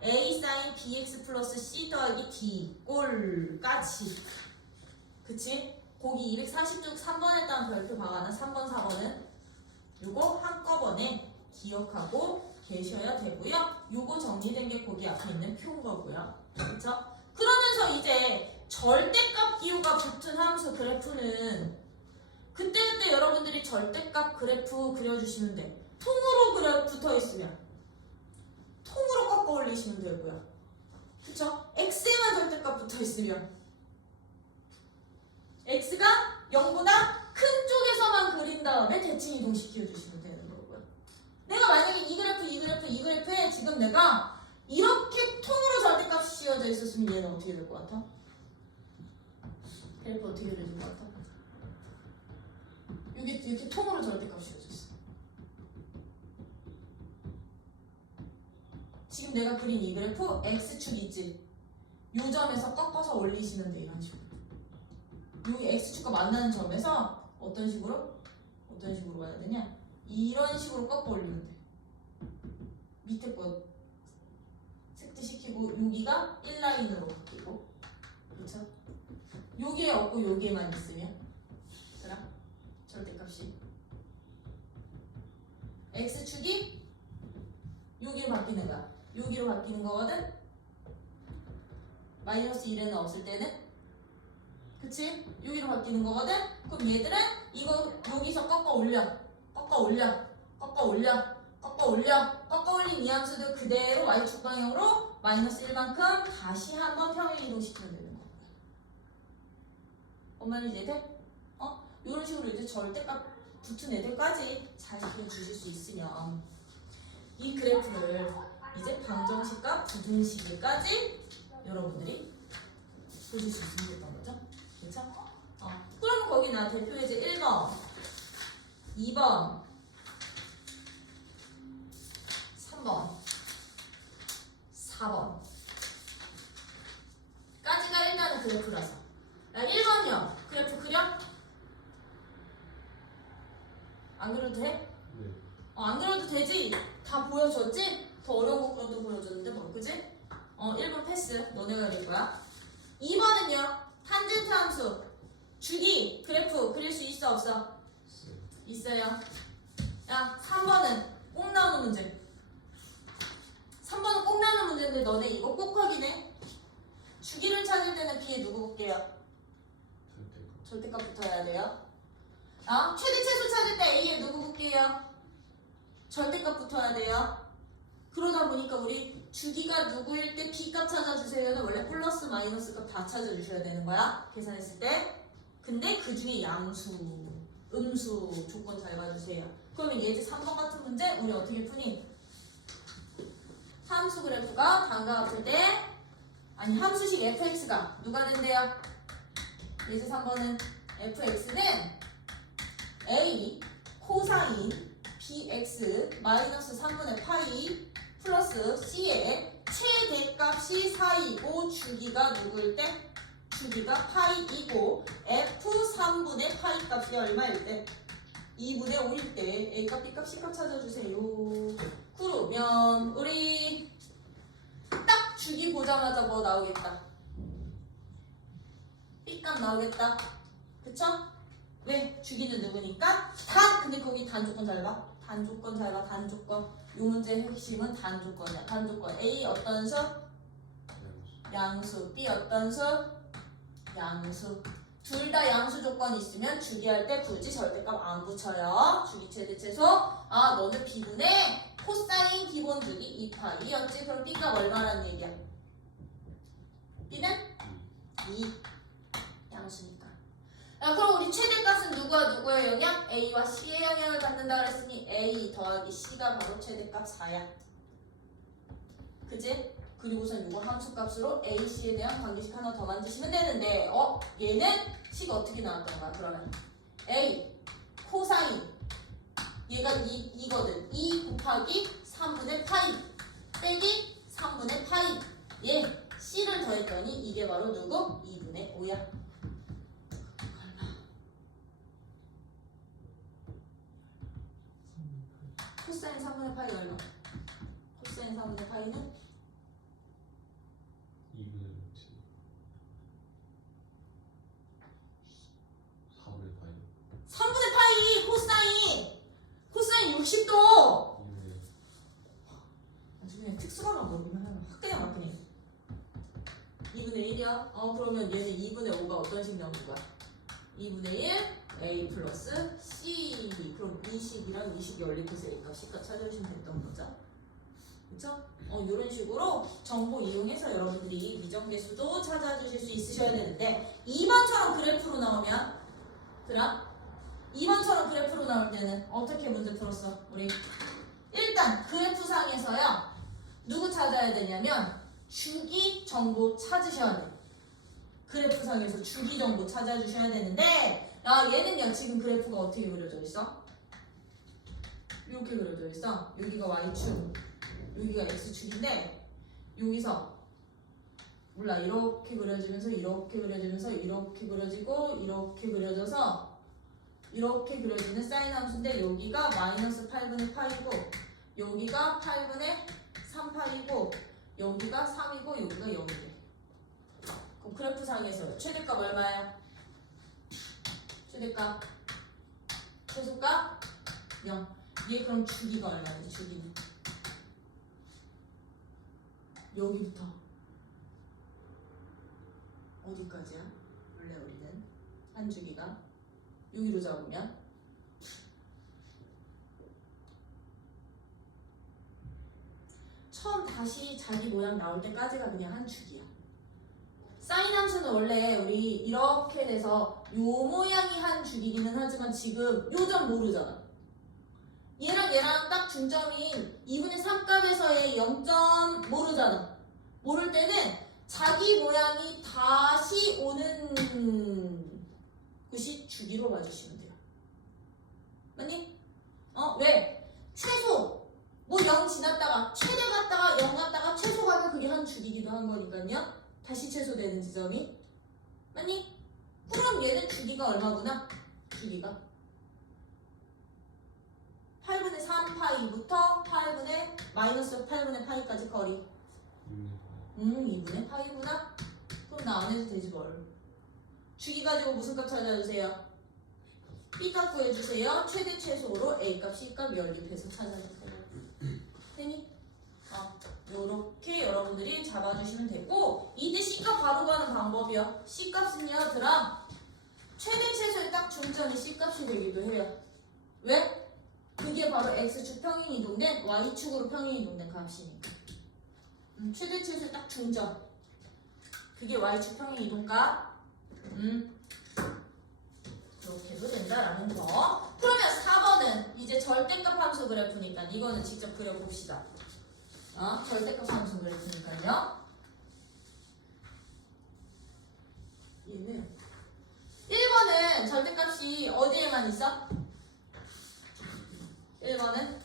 A sin bx 플러스 c 더하기 d 꼴까지. 그치? 거기 240쪽 3번에 따른 별표 박아놔. 3번 4번은 요거 한꺼번에 기억하고 계셔야 되고요. 요거 정리된 게 거기 앞에 있는 표인 거고요. 그쵸? 그러면서 이제 절대값 기호가 붙은 함수 그래프는 그때그때 여러분들이 절대값 그래프 그려주시면 돼. 통으로 그려 붙어있으면 통으로 꺾어 올리시면 되고요. 그쵸? x에만 절대값 붙어있으면 x가 0보다 큰 쪽에서만 그린 다음에 대칭 이동시켜 주시면 되는 거고요. 내가 만약에 이 그래프에 지금 내가 이렇게 통으로 절대값이 씌워져 있었으면 얘는 어떻게 될 것 같아? 그래프 어떻게 되는 것 같아? 이렇게 통으로 절대값이 씌워져 있어. 지금 내가 그린 이 그래프 x축 있지? 요 점에서 꺾어서 올리시면 돼. 이런 식으로. 요 x축과 만나는 점에서 어떤 식으로 가야 되냐? 이런 식으로 꺾어 올리면 돼. 밑에 거 색지시키고 여기가 1라인으로 바뀌고, 그렇죠? 여기에 없고 여기에만 있으면 그래? 절대값이 x축이 여기로 바뀌는 거야. 여기로 바뀌는 거거든? 마이너스 1에는 없을 때는, 그치? 여기로 바뀌는 거거든? 그럼 얘들은 이거 여기서 꺾어 올린 이 함수들 그대로 y축 방향으로 마이너스 1만큼 다시 한번 평행 이동시키면 되는 거야. 엄마는 이해돼? 이런 식으로 이제 절대값 붙은 애들까지 잘 그려주실 수 있으면 이 그래프를 이제 방정식과 부등식까지 여러분들이 보실 수 있으면 됐던 거죠. 그렇죠? 그럼 거기 나 대표 예제 1번, 2번, 3번, 4번 까지가 일단은 그래프라서. 야, 1번이요. 그래프 그려? 안 그려도 돼? 네. 안 그려도 되지? 다 보여줬지? 더 어려운 것도 보여줬는데 뭐, 그지? 1번 패스. 너네가 그릴 거야. 2번은요. 탄젠트 함수. 주기, 그래프 그릴 수 있어 없어? 있어요. 야, 3번은 꼭 나오는 문제. 3번은 꼭 나오는 문제인데 너네 이거 꼭 확인해. 주기를 찾을 때는 B에 누구 볼게요? 절대값 붙어야 돼요. 최대 최소 찾을 때 A에 누구 볼게요? 절대값 붙어야 돼요. 그러다 보니까 우리 주기가 누구일 때 B값 찾아주세요는 원래 플러스 마이너스 값 다 찾아주셔야 되는 거야. 계산했을 때. 근데 그 중에 양수, 음수 조건 잘 봐주세요. 그러면 예제 3번 같은 문제 우리 어떻게 푸니? 함수 그래프가 단과 같을 때, 아니 함수식 fx가 누가 된대요? 예제 3번은 fx는 a 코사인 bx 마이너스 3분의 파이 플러스 c의 최대값이 4이고 주기가 누구일 때? 주기가 파이이고 f 3분의 파이 값이 얼마일 때? 2분의 5일 때 A값, B값, C값 찾아주세요. 그러면 우리 딱 주기 보자마자 뭐 나오겠다? B값 나오겠다. 그쵸? 왜? 주기는 누구니까? 근데 거기 단조건 잘 봐. 단조건 잘 봐. 단조건. 이 문제의 핵심은 단조건이야. 단조건. A 어떤 수? 양수. B 어떤 수? 양수. 둘 다 양수 조건이 있으면 주기할 때 굳이 절대값 안 붙여요. 주기 최대 최소. 너는 B분의 코사인 기본 주기 2파이였지. 그럼 B값 얼마라는 얘기야? B는 2. 양수니까. 그럼 우리 최대값은 누구와 누구의 영향? A와 C의 영향을 받는다 그랬으니 A 더하기 C가 바로 최대값 4야. 그지? 그리고선 이거 함수값으로 A, C에 대한 관계식 하나 더 만드시면 되는데 얘는 C가 어떻게 나왔던 거야? 그러면 A 코사인 얘가 2거든. 2 곱하기 3분의 파이 빼기 3분의 파이 얘 C를 더했더니 이게 바로 누구? 2분의 5야. 코사인 3분의 파이 얼마? 코사인 3분의 파이는? 2분의 4분의 파이 3분의 파이 코사인! 코사인 60도! 2분의 아주 그냥 특수가만 모르기만 하면 확 그냥 막 그냥 2분의 1이야? 그러면 얘는 2분의 5가 어떤 식 나오는 거야? 2분의 1 A 플러스 C. 그럼 이 식이랑 이 식이 연립해서 A 값, C 값 찾아주시면 됐던 거죠? 그쵸? 이런 식으로 정보 이용해서 여러분들이 미정계수도 찾아주실 수 있으셔야 되는데 2번처럼 그래프로 나오면 그럼 2번처럼 그래프로 나올 때는 어떻게 문제 풀었어? 우리 일단 그래프상에서요 누구 찾아야 되냐면 주기 정보 찾으셔야 돼. 그래프상에서 주기 정보 찾아주셔야 되는데 얘는요 지금 그래프가 어떻게 그려져 있어? 이렇게 그려져 있어. 여기가 Y축 여기가 X축인데 여기서 몰라 이렇게 그려지면서 이렇게 그려지면서 이렇게 그려지고 이렇게 그려져서 이렇게 그려지는 사인 함수인데 여기가 마이너스 8분의 파이고 여기가 8분의 3파이고 여기가 3이고 여기가 0이래. 그럼 그래프상에서 최대값 얼마예요? 최대값 최소값 0. 얘 그럼 주기가 얼마지? 주기는 여기부터 어디까지야? 원래 우리는 한 주기가 여기로 잡으면 처음 다시 자기 모양 나올 때까지가 그냥 한 주기야. 사인 함수는 원래 우리 이렇게 돼서 요 모양이 한 주기기는 하지만 지금 요 점 모르잖아. 얘랑 얘랑 딱 중점인 2분의 3 값에서의 0점 모르잖아. 모를 때는 자기 모양이 다시 오는 것이 주기로 봐주시면 돼요. 맞니? 왜? 최소 뭐 0 지났다가 최대 갔다가 0 갔다가 최소 가면 그게 한 주기기도 한 거니까요. 다시 최소되는 지점이 맞니? 그럼 얘는 주기가 얼마구나? 주기가 8분의 3파이부터 8분의 마이너스 8분의 파이까지 거리 2분의 파이구나? 그럼 나 안 해도 되지 뭘. 주기 가지고 무슨 값 찾아주세요? B 값 구해주세요. 최대 최소로 A 값, C 값 연립해서 찾아주세요. 되니? 요렇게 여러분들이 잡아주시면 되고 이때 C값 바로 가는 방법이요. C값은요 드럼 최대 최소의 딱 중점이 C값이 되기도 해요. 왜? 그게 바로 X축 평행 이동된 Y축으로 평행 이동된 값이니까. 최대 최소의 딱 중점 그게 Y축 평행 이동값. 이렇게 해도 된다라는 거. 그러면 4번은 이제 절대값 함수 그래프니까 이거는 직접 그려봅시다. 절대값 함수 그래프니까요. 얘는 1번은 절대값이 어디에만 있어? 1번은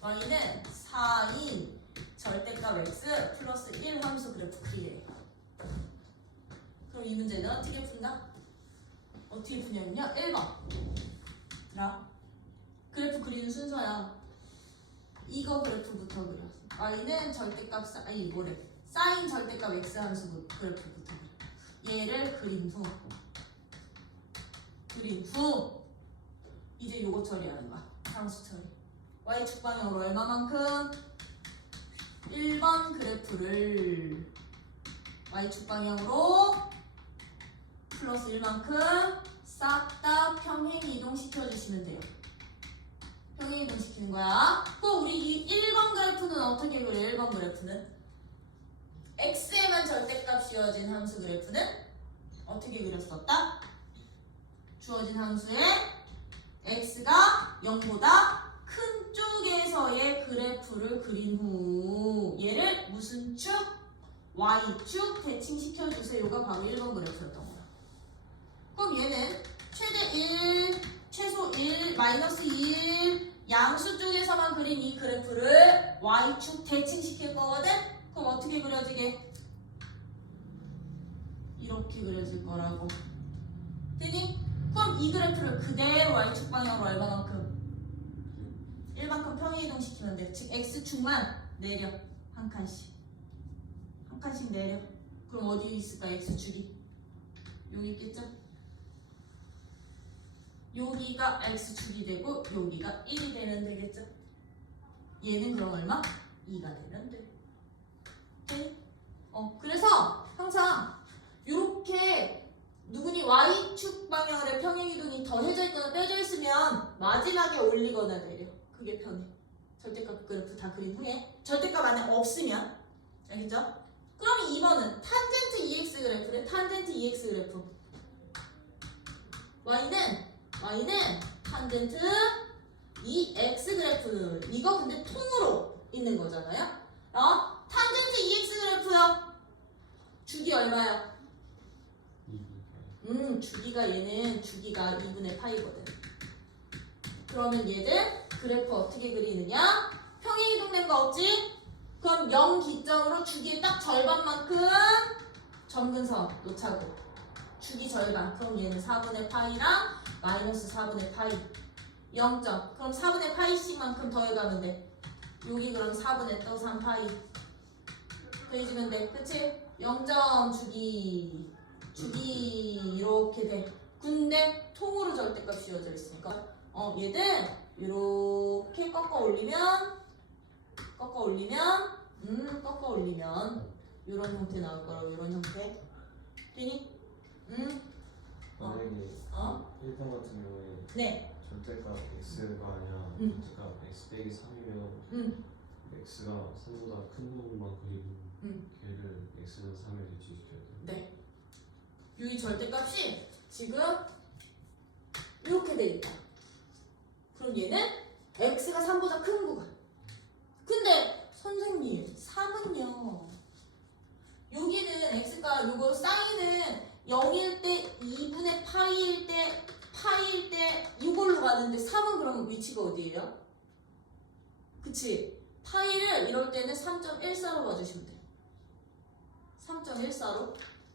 y는 4인 절대값 x 플러스 1 함수 그래프 그리래요. 그럼 이 문제는 어떻게 푼다? 어떻게 푸냐면요. 1번 그래프 그리는 순서야. 이거 그래프부터 그려. y는 절대값 사인 절대값 x 함수 그래프부터 그려. 얘를 그린 후 이제 요거 처리하는 거야. 상수 처리. y축 방향으로 얼마만큼? 1번 그래프를 y축 방향으로 플러스 1만큼 싹 다 평행 이동시켜 주시면 돼요. 평행 이동시키는 거야. 그럼 우리 이 1번 그래프는 어떻게 그려? 1번 그래프는 x에만 절대값 씌워진 함수 그래프는 어떻게 그렸었다? 주어진 함수에 x가 0보다 큰 쪽에서의 그래프를 그린 후 얘를 무슨 축? y축 대칭시켜주세요가 바로 1번 그래프였던 거야. 그럼 얘는 최대 1, 최소 1, 마이너스 1 양수 쪽에서만 그린 이 그래프를 y축 대칭시킬 거거든? 그럼 어떻게 그려지게? 이렇게 그려질 거라고. 되니? 그럼 이 그래프를 그대로 y축 방향으로 얼마만큼? 1만큼 평행이동 시키면 돼. 즉 x축만 내려. 한 칸씩. 한 칸씩 내려. 그럼 어디에 있을까? x축이. 여기 있겠죠? 여기가 x축이 되고 여기가 1이 되면 되겠죠? 얘는 그럼 얼마? 2가 되면 돼. 오케이? 그래서 항상 이렇게 누구니 y축 방향으로 평행이동이 더해져 있거나 빼져 있으면 마지막에 올리거나 내려. 그게 편해. 절대값 그래프 다 그린 후에 절대값 안에 없으면 알겠죠? 그럼 2번은 탄젠트 EX 그래프래. 탄젠트 EX 그래프. y는 탄젠트 EX 그래프. 이거 근데 통으로 있는 거잖아요. 탄젠트 EX 그래프요. 주기 얼마야? 2분의 주기가 얘는 주기가 2분의 파이거든. 그러면 얘들 그래프 어떻게 그리느냐? 평행이동된 거 없지? 그럼 0 기점으로 주기의 딱 절반만큼 점근선 놓자고. 주기 절반. 그럼 얘는 4분의 파이랑 마이너스 4분의 파이. 0점. 그럼 4분의 파이씩만큼 더해가면 돼. 여기 그럼 4분의 또 3파이. 더해주면 돼. 그치? 0점 주기. 이렇게 돼. 근데 통으로 절대값 씌워져 있으니까 얘들 이렇게 꺾어 올리면 이런 형태 나올 거라고. 이런 형태. 되니? 만약에 1번 같은 경우에 네. 절대값 x가 아니라 절대값 x 빼기 3이면 x가 3보다 큰 놈만 그리고 걔를 x는 3에 대치시켜야 돼요. 네. 여기 절대값이 지금 이렇게 돼 있다. 그럼 얘는 x가 3보다 큰 구간. 근데 선생님 3은요. 여기는 x가 요거 사인은 0일 때 2분의 파이일 때 이걸로 가는데 3은 그럼 위치가 어디예요? 그치? 파이를 이럴 때는 3.14로 봐주시면 돼요. 3.14로.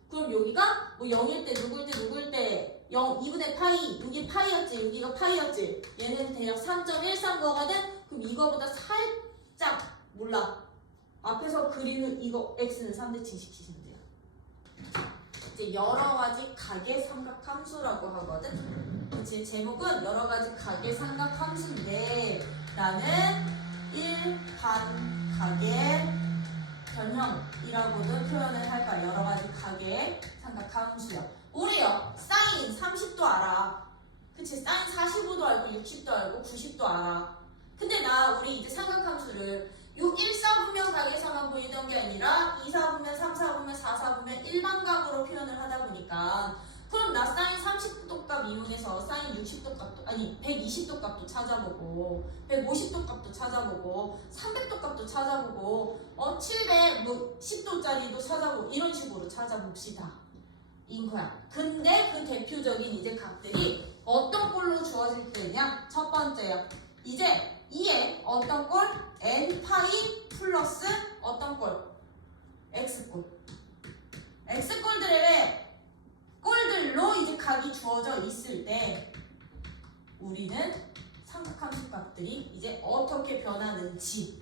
그럼 여기가 뭐 0일 때 누굴 때 2분의 파이, 여기 파이였지, 여기가 파이였지. 얘는 대략 3.13 거거든. 그럼 이거보다 살짝 몰라. 앞에서 그리는 이거 x는 3대칭 시키시면 돼요. 이제 여러 가지 각의 삼각함수라고 하거든. 그치? 제목은 여러 가지 각의 삼각함수인데 나는 일반 각의 변형이라고도 표현을 할까. 여러 가지 각의 삼각함수야. 우리요 사인 30도 알아. 그치? 사인 45도 알고 60도 알고 90도 알아. 근데 우리 이제 삼각함수를 요 1사분면 각에서만 보이던 게 아니라 2사분면, 3사분면, 4사분면 일반각으로 표현을 하다 보니까 그럼 나 사인 30도 값 이용해서 사인 60도 값도 120도 값도 찾아보고 150도 값도 찾아보고 300도 값도 찾아보고 710도짜리도 찾아보고 이런 식으로 찾아봅시다. 인 거야. 근데 그 대표적인 이제 각들이 어떤 꼴로 주어질 때냐? 첫 번째야. 이제 이에 어떤 꼴? n파이 플러스 어떤 꼴? x꼴. 꼴들로 이제 각이 주어져 있을 때 우리는 삼각함수 값들이 이제 어떻게 변하는지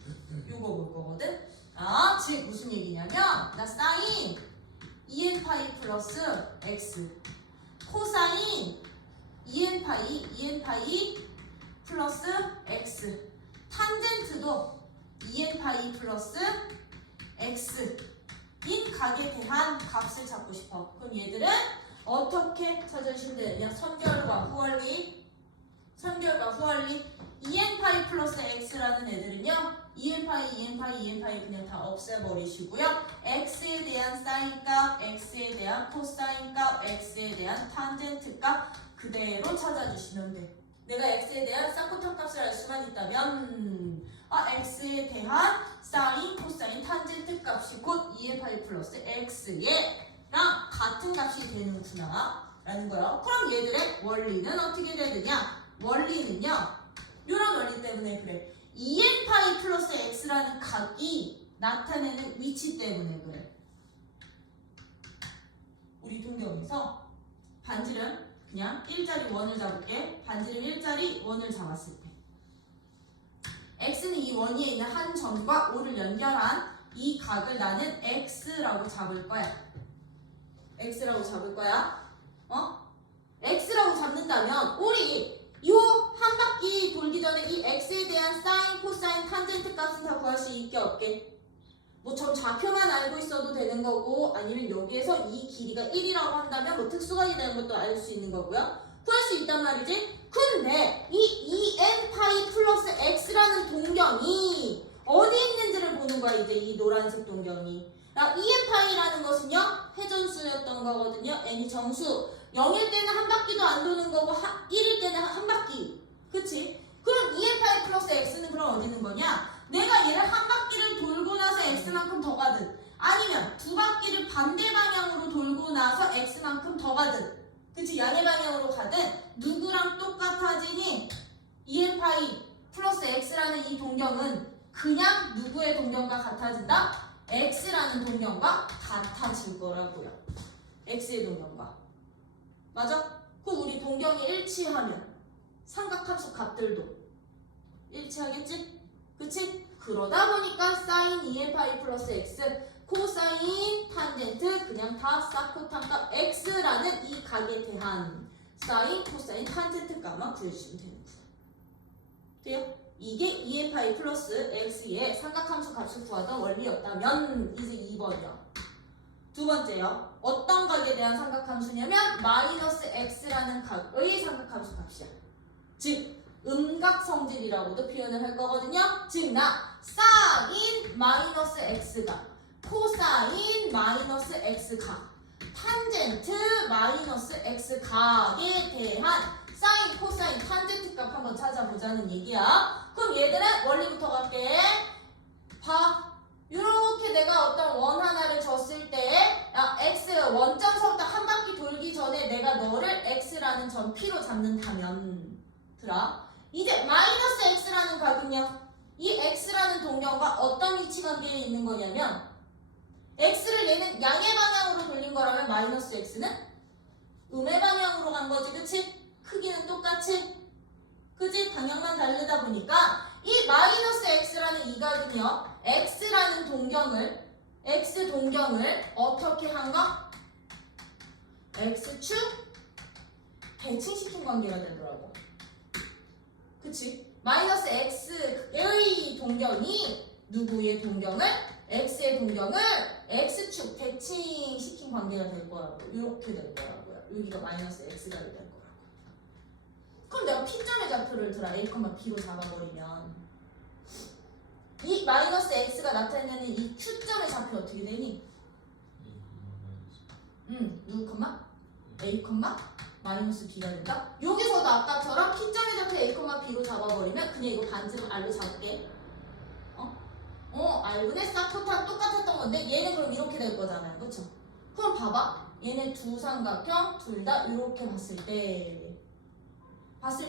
요거 볼 거거든. 즉 무슨 얘기냐면 나 사인 2n파이 플러스 x, 코사인 2n파이 플러스 x, 탄젠트도 2n파이 플러스 x인 각에 대한 값을 찾고 싶어. 그럼 얘들은 어떻게 찾아주시면 되느냐? 선결과 후원리 2n파이 플러스 x라는 애들은요 2n파이 그냥 다 없애버리시고요. x에 대한 사인 값, x에 대한 코사인 값, x에 대한 탄젠트 값 그대로 찾아주시면 돼. 내가 x에 대한 쌍코탄 값을 알 수만 있다면 x에 대한 사인, 코사인, 탄젠트 값이 곧 2n파이 플러스 x랑 같은 값이 되는구나 라는 거예요. 그럼 얘들의 원리는 어떻게 되느냐? 원리는요 이런 원리 때문에 그래. 2n파이 플러스 x라는 각이 나타내는 위치 때문에 그래. 우리 동경에서 반지름 그냥 일자리 원을 잡을게. 반지름 일자리 원을 잡았을 때 x는 이 원 위에 있는 한 점과 O를 연결한 이 각을 나는 x라고 잡을 거야. x라고 잡을 거야. x라고 잡는다면 우리 요 한 바퀴 돌기 전에 이 x에 대한 사인, 코사인, 탄젠트 값은 다 구할 수 있게 없게? 뭐 점 좌표만 알고 있어도 되는 거고 아니면 여기에서 이 길이가 1이라고 한다면 뭐 특수관이 되는 것도 알 수 있는 거고요. 구할 수 있단 말이지. 근데 이 2n 파이 플러스 x라는 동경이 어디 있는지를 보는 거야. 이제 이 노란색 동경이. 2n 파이라는 것은요 회전수였던 거거든요. n이 정수. 0일 때는 한 바퀴도 안 도는 거고 1일 때는 한 바퀴. 그치? 그럼 2n 파이 플러스 x는 그럼 어디 있는 거냐? 내가 얘를 한 바퀴를 돌고 나서 x만큼 더 가든 아니면 두 바퀴를 반대 방향으로 돌고 나서 x만큼 더 가든 그치? 양의 방향으로 가든 누구랑 똑같아지니? 2n 파이 플러스 x라는 이 동경은 그냥 누구의 동경과 같아진다? x라는 동경과 같아질 거라고요. x의 동경과. 맞아? 그럼 우리 동경이 일치하면 삼각함수 값들도 일치하겠지? 그치? 그러다 보니까 사인 2n 파이 플러스 x, 코사인, 탄젠트 그냥 다 사코탄 값 x라는 이 각에 대한 사인, 코사인, 탄젠트 값만 구해주시면 되는 거야. 돼요? 이게 2n 파이 플러스 x의 삼각함수 값을 구하던 원리였다면 이제 2번이요. 두 번째요. 어떤 각에 대한 삼각함수냐면 마이너스 x라는 각의 삼각함수 값이야. 즉 음각성질이라고도 표현을 할 거거든요. 즉 나 사인 마이너스 x각, 코사인 마이너스 x각, 탄젠트 마이너스 x각에 대한 사인, 코사인, 탄젠트 값 한번 찾아보자는 얘기야. 그럼 얘들은 원리부터 갈게. 봐. 이렇게 내가 어떤 원 하나를 줬을 때 x 원점서부터 한 바퀴 돌기 전에 내가 너를 x라는 점 P로 잡는다면 들어. 이제 마이너스 x라는 각은요. 이 x라는 동경과 어떤 위치 관계에 있는 거냐면 x를 얘는 양의 방향으로 돌린 거라면 마이너스 x는 음의 방향으로 간 거지. 그치? 크기는 똑같이. 그치? 방향만 다르다 보니까 이 마이너스 x라는 이 각은요. x라는 동경을 x 동경을 어떻게 한가? x축 대칭시킨 관계가 되더라고. 그치? 마이너스 x의 동경이 누구의 동경을? x의 동경을 x축 대칭시킨 관계가 될 거라고. 이렇게 될 거라고요. 여기가 마이너스 x가 될 거라고. 그럼 내가 P점의 좌표를 들어 A, B로 잡아버리면 이 마이너스 x가 나타내는 이 Q점의 좌표 어떻게 되니? 누구 컴마? A, 마이너스 B가 된다? 여기서도 아까처럼 P점의 좌표 A, B로 잡아버리면 그냥 이거 반지름 R로 잡을게. R분의 사코탄 똑같았던 건데 얘는 그럼 이렇게 될 거잖아요. 그쵸? 그럼 봐봐. 얘네 두 삼각형 둘 다 이렇게 봤을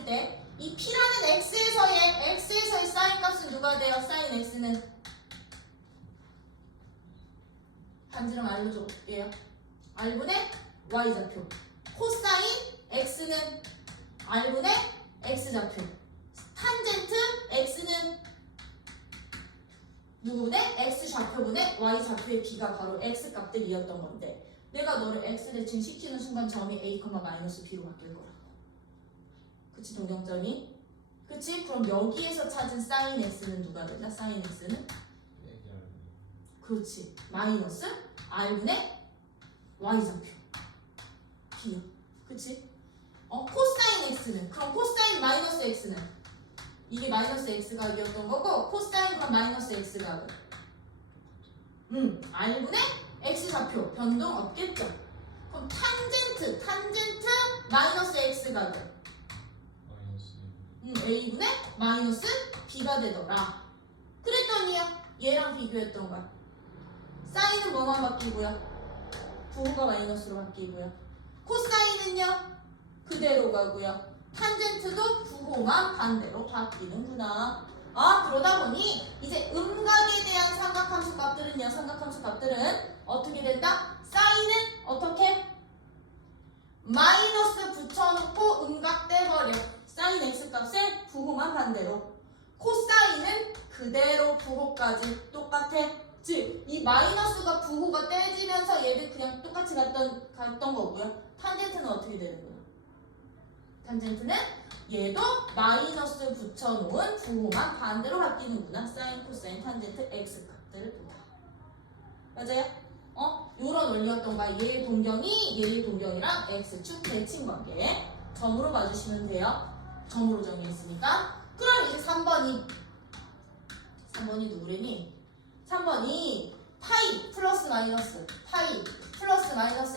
때 이 P라는 x에서의 사인 값은 누가 돼요? 사인 x는 반지름 R로 줘볼게요. R분의 y좌표. 코사인 x는 R분의 x좌표. 탄젠트 x는 누구분의 x좌표분의 y좌표의 b가 바로 x값들이었던 건데 내가 너를 x 대칭 시키는 순간 점이 a, 마이너스 b로 바뀔 거라고. 그치? 동경점이. 그치? 그럼 여기에서 찾은 사인 x는 누가 되냐? 사인 x는 그렇지. 마이너스 r분의 y좌표 b. 그치? 코사인 x는 그럼 코사인 마이너스 x는 이게 마이너스 x각이었던 거고 코사인 그럼 마이너스 x각은 r분의 x좌표 변동 없겠죠? 그럼 탄젠트 마이너스 x각은 a분의 마이너스 b가 되더라. 그랬더니요 얘랑 비교했던 거야. 사인은 뭐만 바뀌고요? 부호가 마이너스로 바뀌고요. 코사인은요 그대로 가고요. 탄젠트도 부호만 반대로 바뀌는구나. 그러다 보니 이제 음각에 대한 삼각함수 값들은요. 삼각함수 값들은 어떻게 된다? 사인은 어떻게? 마이너스 붙여놓고 음각 떼버려. 사인 x 값에 부호만 반대로. 코사인은 그대로 부호까지 똑같아. 즉, 이 마이너스가 부호가 떼지면서 얘들 그냥 똑같이 갔던 거고요. 탄젠트는 어떻게 되는 거야? 탄젠트는 얘도 마이너스 붙여놓은 부호만 반대로 바뀌는구나. 사인, 코사인, 탄젠트, x 값들을 보다. 맞아요? 요런 원리였던 거야. 얘의 동경이 얘의 동경이랑 x축 대칭 관계. 점으로 봐주시면 돼요. 점으로 정리했으니까. 그럼 이제 3번이 누구래니? 3번이 파이 플러스 마이너스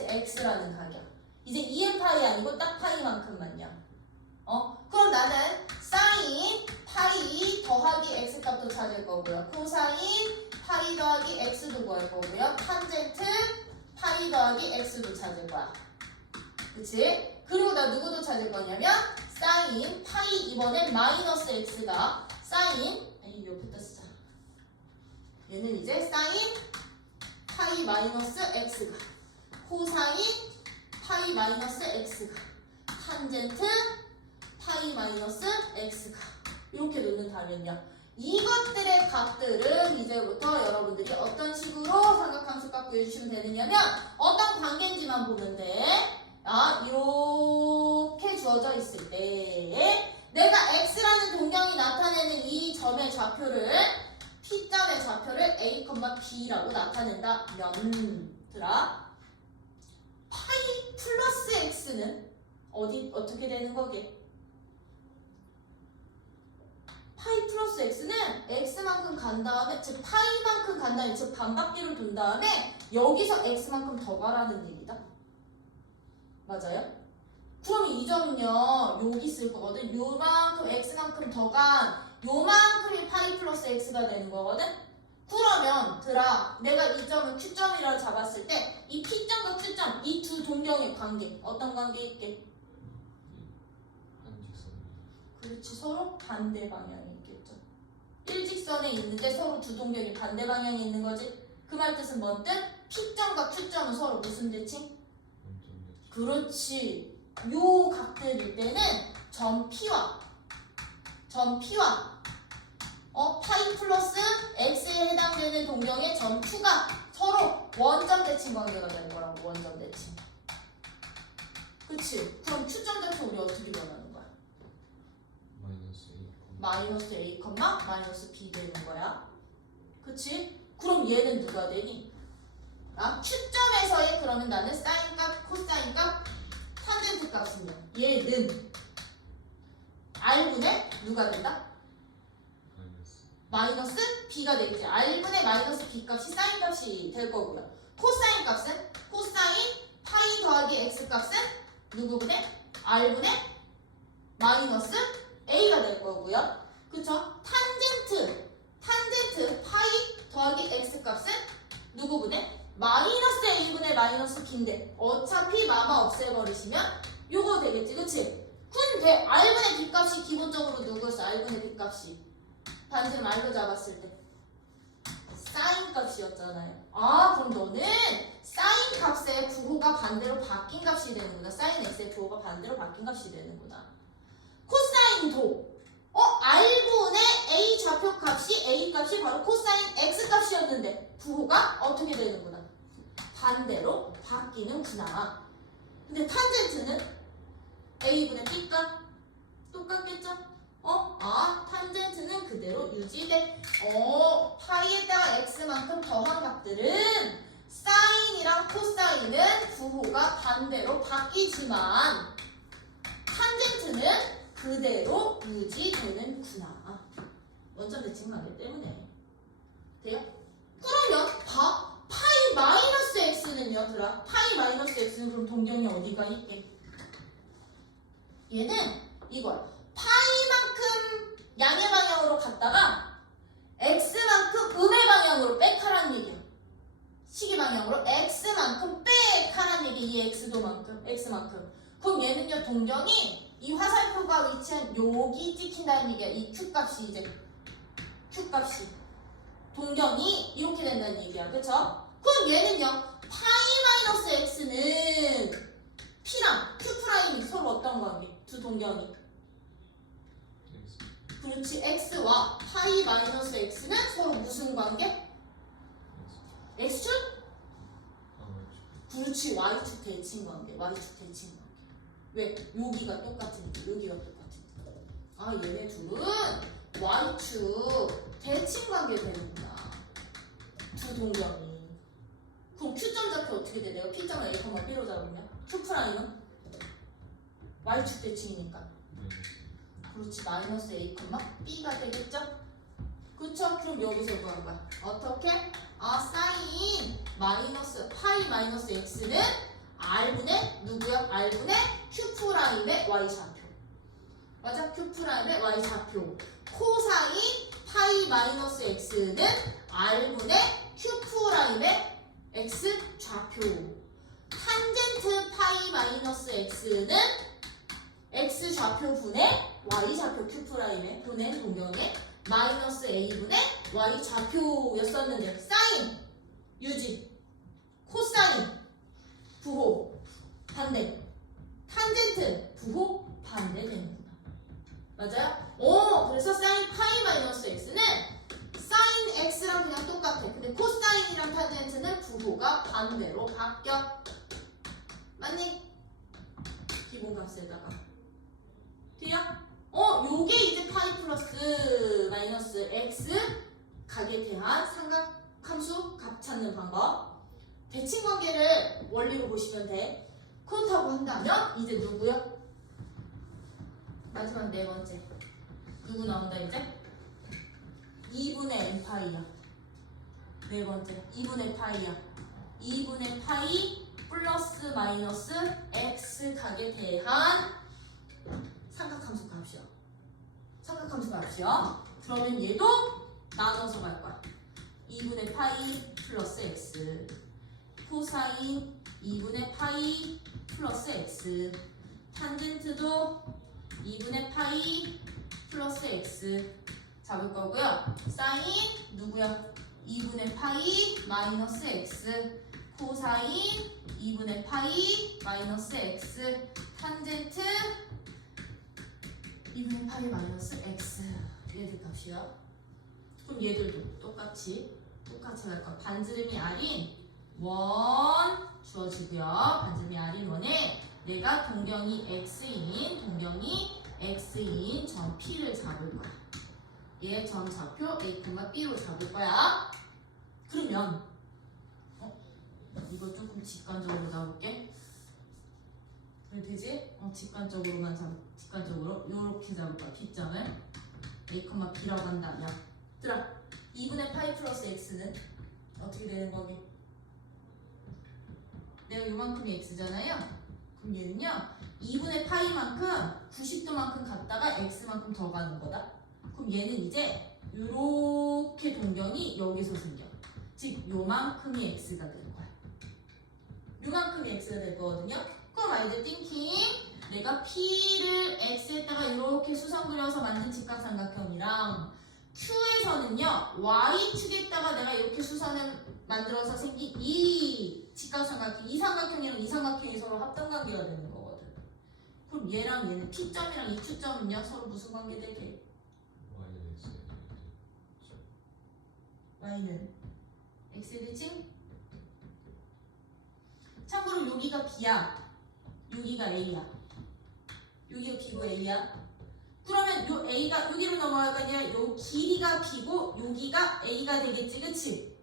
x라는 각이야. 이제 2의 파이 아니고 딱 파이만큼만요. 그럼 나는 사인 파이 더하기 x 값도 찾을 거고요. 코사인 파이 더하기 x도 구할 거고요. 탄젠트 파이 더하기 x도 찾을 거야. 그치? 그리고 나 누구도 찾을 거냐면 사인 파이 이번엔 마이너스 x가 사인 옆에다 쓰자. 얘는 이제 사인 파이 마이너스 x가 코사인 파이 마이너스 x가 탄젠트 파이 마이너스 x가 이렇게 놓는 답이냐. 이것들의 값들은 이제부터 여러분들이 어떤 식으로 삼각함수값 구해주시면 되느냐면 어떤 관계인지만 보면 돼. 이렇게 주어져 있을 때 내가 x라는 동경이 나타내는 이 점의 좌표를 P점의 좌표를 A, B라고 나타낸다면 파이 플러스 x는 어떻게 되는 거게? 파이 플러스 x는 x만큼 간 다음에 즉 파이만큼 간 다음에 즉 반바퀴를 돈 다음에 여기서 x만큼 더 가라는 얘기다. 맞아요? 그럼 이 점은요 여기 있을 거거든. 요만큼 x만큼 더 간 요만큼이 파이 플러스 x가 되는 거거든. 그러면 내가 이 점을 Q점이라고 잡았을 때 이 P점과 Q점 이 두 동경의 관계 어떤 관계 있게? 그렇지, 서로 반대 방향이 있겠죠. 일직선에 있는데 서로 두 동경이 반대 방향에 있는 거지. 그 말 뜻은 뭔 뜻? P점과 Q점은 서로 무슨 대칭? 그렇지. 요 각들일 때는 점 P와 파이 플러스 x에 해당되는 동경의 점 Q가 서로 원점 대칭 관계가 되는 거라고. 원점 대칭. 그치? 그럼 Q점 대표 우리 어떻게 변하는 거야? 마이너스 A, 마이너스 B 되는 거야. 그치? 그럼 얘는 누가 되니? Q점에서의 그러면 나는 사인 값, 코사인 값, 탄젠트 값은요. 얘는 R분의 누가 된다? 마이너스 B가 되겠지. R분의 마이너스 B 값이 사인 값이 될 거고요. 코사인 값은 코사인 파이 더하기 x 값은 누구분의? R분의 마이너스 A가 될 거고요. 그쵸? 탄젠트 파이 더하기 x 값은 누구분의? 마이너스 A분의 마이너스 B인데 어차피 마마 없애버리시면 요거 되겠지. 그치? 근데 R분의 B 값이 기본적으로 누구였어? R분의 B 값이 반지름 R로 잡았을 때 사인 값이었잖아요. 그럼 너는 사인 값의 부호가 반대로 바뀐 값이 되는구나. 사인 x의 부호가 반대로 바뀐 값이 되는구나. 코사인도 R분의 A 좌표 값이 A 값이 바로 코사인 x 값이었는데 부호가 어떻게 되는구나. 반대로 바뀌는구나. 근데 탄젠트는 A분의 B값 똑같겠죠? 탄젠트는 그대로 유지돼. 파이에다가 x만큼 더한 값들은 사인이랑 코사인은 부호가 반대로 바뀌지만 탄젠트는 그대로 유지되는구나. 원점 대칭하기 때문에. 돼요? 그러면 파이 마이너스 x는요, 파이 마이너스 x는 그럼 동경이 어디가 있게? 얘는 이거야. 파이만큼 양의 방향으로 갔다가 x만큼 음의 방향으로 빽하라는 얘기야. 시기 방향으로 x만큼 빽하라는 얘기. 이 x만큼. 그럼 얘는요 동경이 이 화살표가 위치한 여기 찍힌다는 얘기야. 이 Q값이 이제 Q값이 동경이 이렇게 된다는 얘기야. 그쵸? 그럼 얘는요 파이 마이너스 x는 P랑 Q' 서로 어떤 관계? 두 동경이. X. 그렇지. X와 파이 마이너스 X는 서로 무슨 관계? X. X축? X. 그렇지. Y축 대칭 관계. Y축 대칭 관계. 왜? 여기가 똑같으니까. 여기가 똑같으니까. 아, 얘네 둘은 Y축 대칭 관계 되는구나. 두 동경이. 그럼 Q점 좌표 어떻게 돼? 내가 P점을 A, B로 잡으면 Q'은 Y축 대칭이니까. 그렇지. 마이너스 A, B가 되겠죠? 그쵸? 그럼 여기서 뭐 하는 거야? 어떻게? 사인 마이너스 파이 마이너스 X는 R분의 누구야? R분의 Q'의 Y좌표. 맞아? Q'의 Y좌표. 코사인 파이 마이너스 X는 R분의 Q'의 X좌표. 탄젠트 파이 마이너스 X는 X좌표 분의 Y좌표 Q'의 분의 동경의 마이너스 A분의 Y좌표였었는데 사인 유지 코사인 부호 반대 탄젠트 부호 반대 되는구나. 맞아요? 그래서 사인 파이 마이너스 X는 사인 X랑 그냥 똑같아. 근데 코사인이랑 탄젠트는 부호가 반대로 바뀌어. 맞니? 기본값에다가 뒤야? 요게 이제 파이 플러스 마이너스 X 각에 대한 삼각함수 값 찾는 방법. 대칭 관계를 원리로 보시면 돼. 그렇다고 한다면 이제 누구요? 마지막 네 번째. 누구 나온다 이제? 2분의 n파이야. 네 번째. 2분의 파이야. 2분의 파이 플러스 마이너스 X 각에 대한 삼각함수 값이요. 삼각함수 값이요. 그러면 얘도 나눠서 갈 거야. 2분의 파이 플러스 X 코사인 2분의 파이 플러스 X 탄젠트도 2분의 파이 플러스 X 잡을 거고요. 사인 누구야? 2분의 파이 마이너스 X 코사인 2분의 파이 마이너스 X 탄젠트 2분의 파이 마이너스 X 얘들 값이요. 그럼 얘들도 똑같이 할 거야. 반지름이 R인 원 주어지고요. 반지름이 R인 원에 내가 동경이 X인 점 P를 잡을 거야. 얘 점 좌표 A, B로 잡을 거야. 그러면 이거 조금 직관적으로 잡을게. 그래 되지? 직관적으로 요렇게 잡을 거야. B점을 A, B라고 한다면 얘들아 2분의 파이 플러스 X는 어떻게 되는 거기? 내가 요만큼이 X잖아요. 그럼 얘는요 2분의 파이만큼 90도만큼 갔다가 X만큼 더 가는 거다. 그럼 얘는 이제 요렇게 동경이 여기서 생겨. 즉 요만큼이 X가 되는 거야. 요만큼이 X가 될 거거든요. 그럼 아이들 띵킹 내가 P를 X에다가 이렇게 수선 그려서 만든 직각삼각형이랑 Q에서는요 Y축에다가 내가 이렇게 수선을 만들어서 생긴 이 직각삼각형 이 삼각형이랑 이 삼각형이 서로 합동관계가 되는 거거든. 그럼 얘랑 얘는 P점이랑 이 Q점은요 서로 무슨 관계 되게? Y는 X의 대칭? 참고로 여기가 B야. 여기가 A야. 여기가 B고 A야. 그러면 요 A가 여기로 넘어갈 거 아니야. 요 길이가 B고 여기가 A가 되겠지. 그치?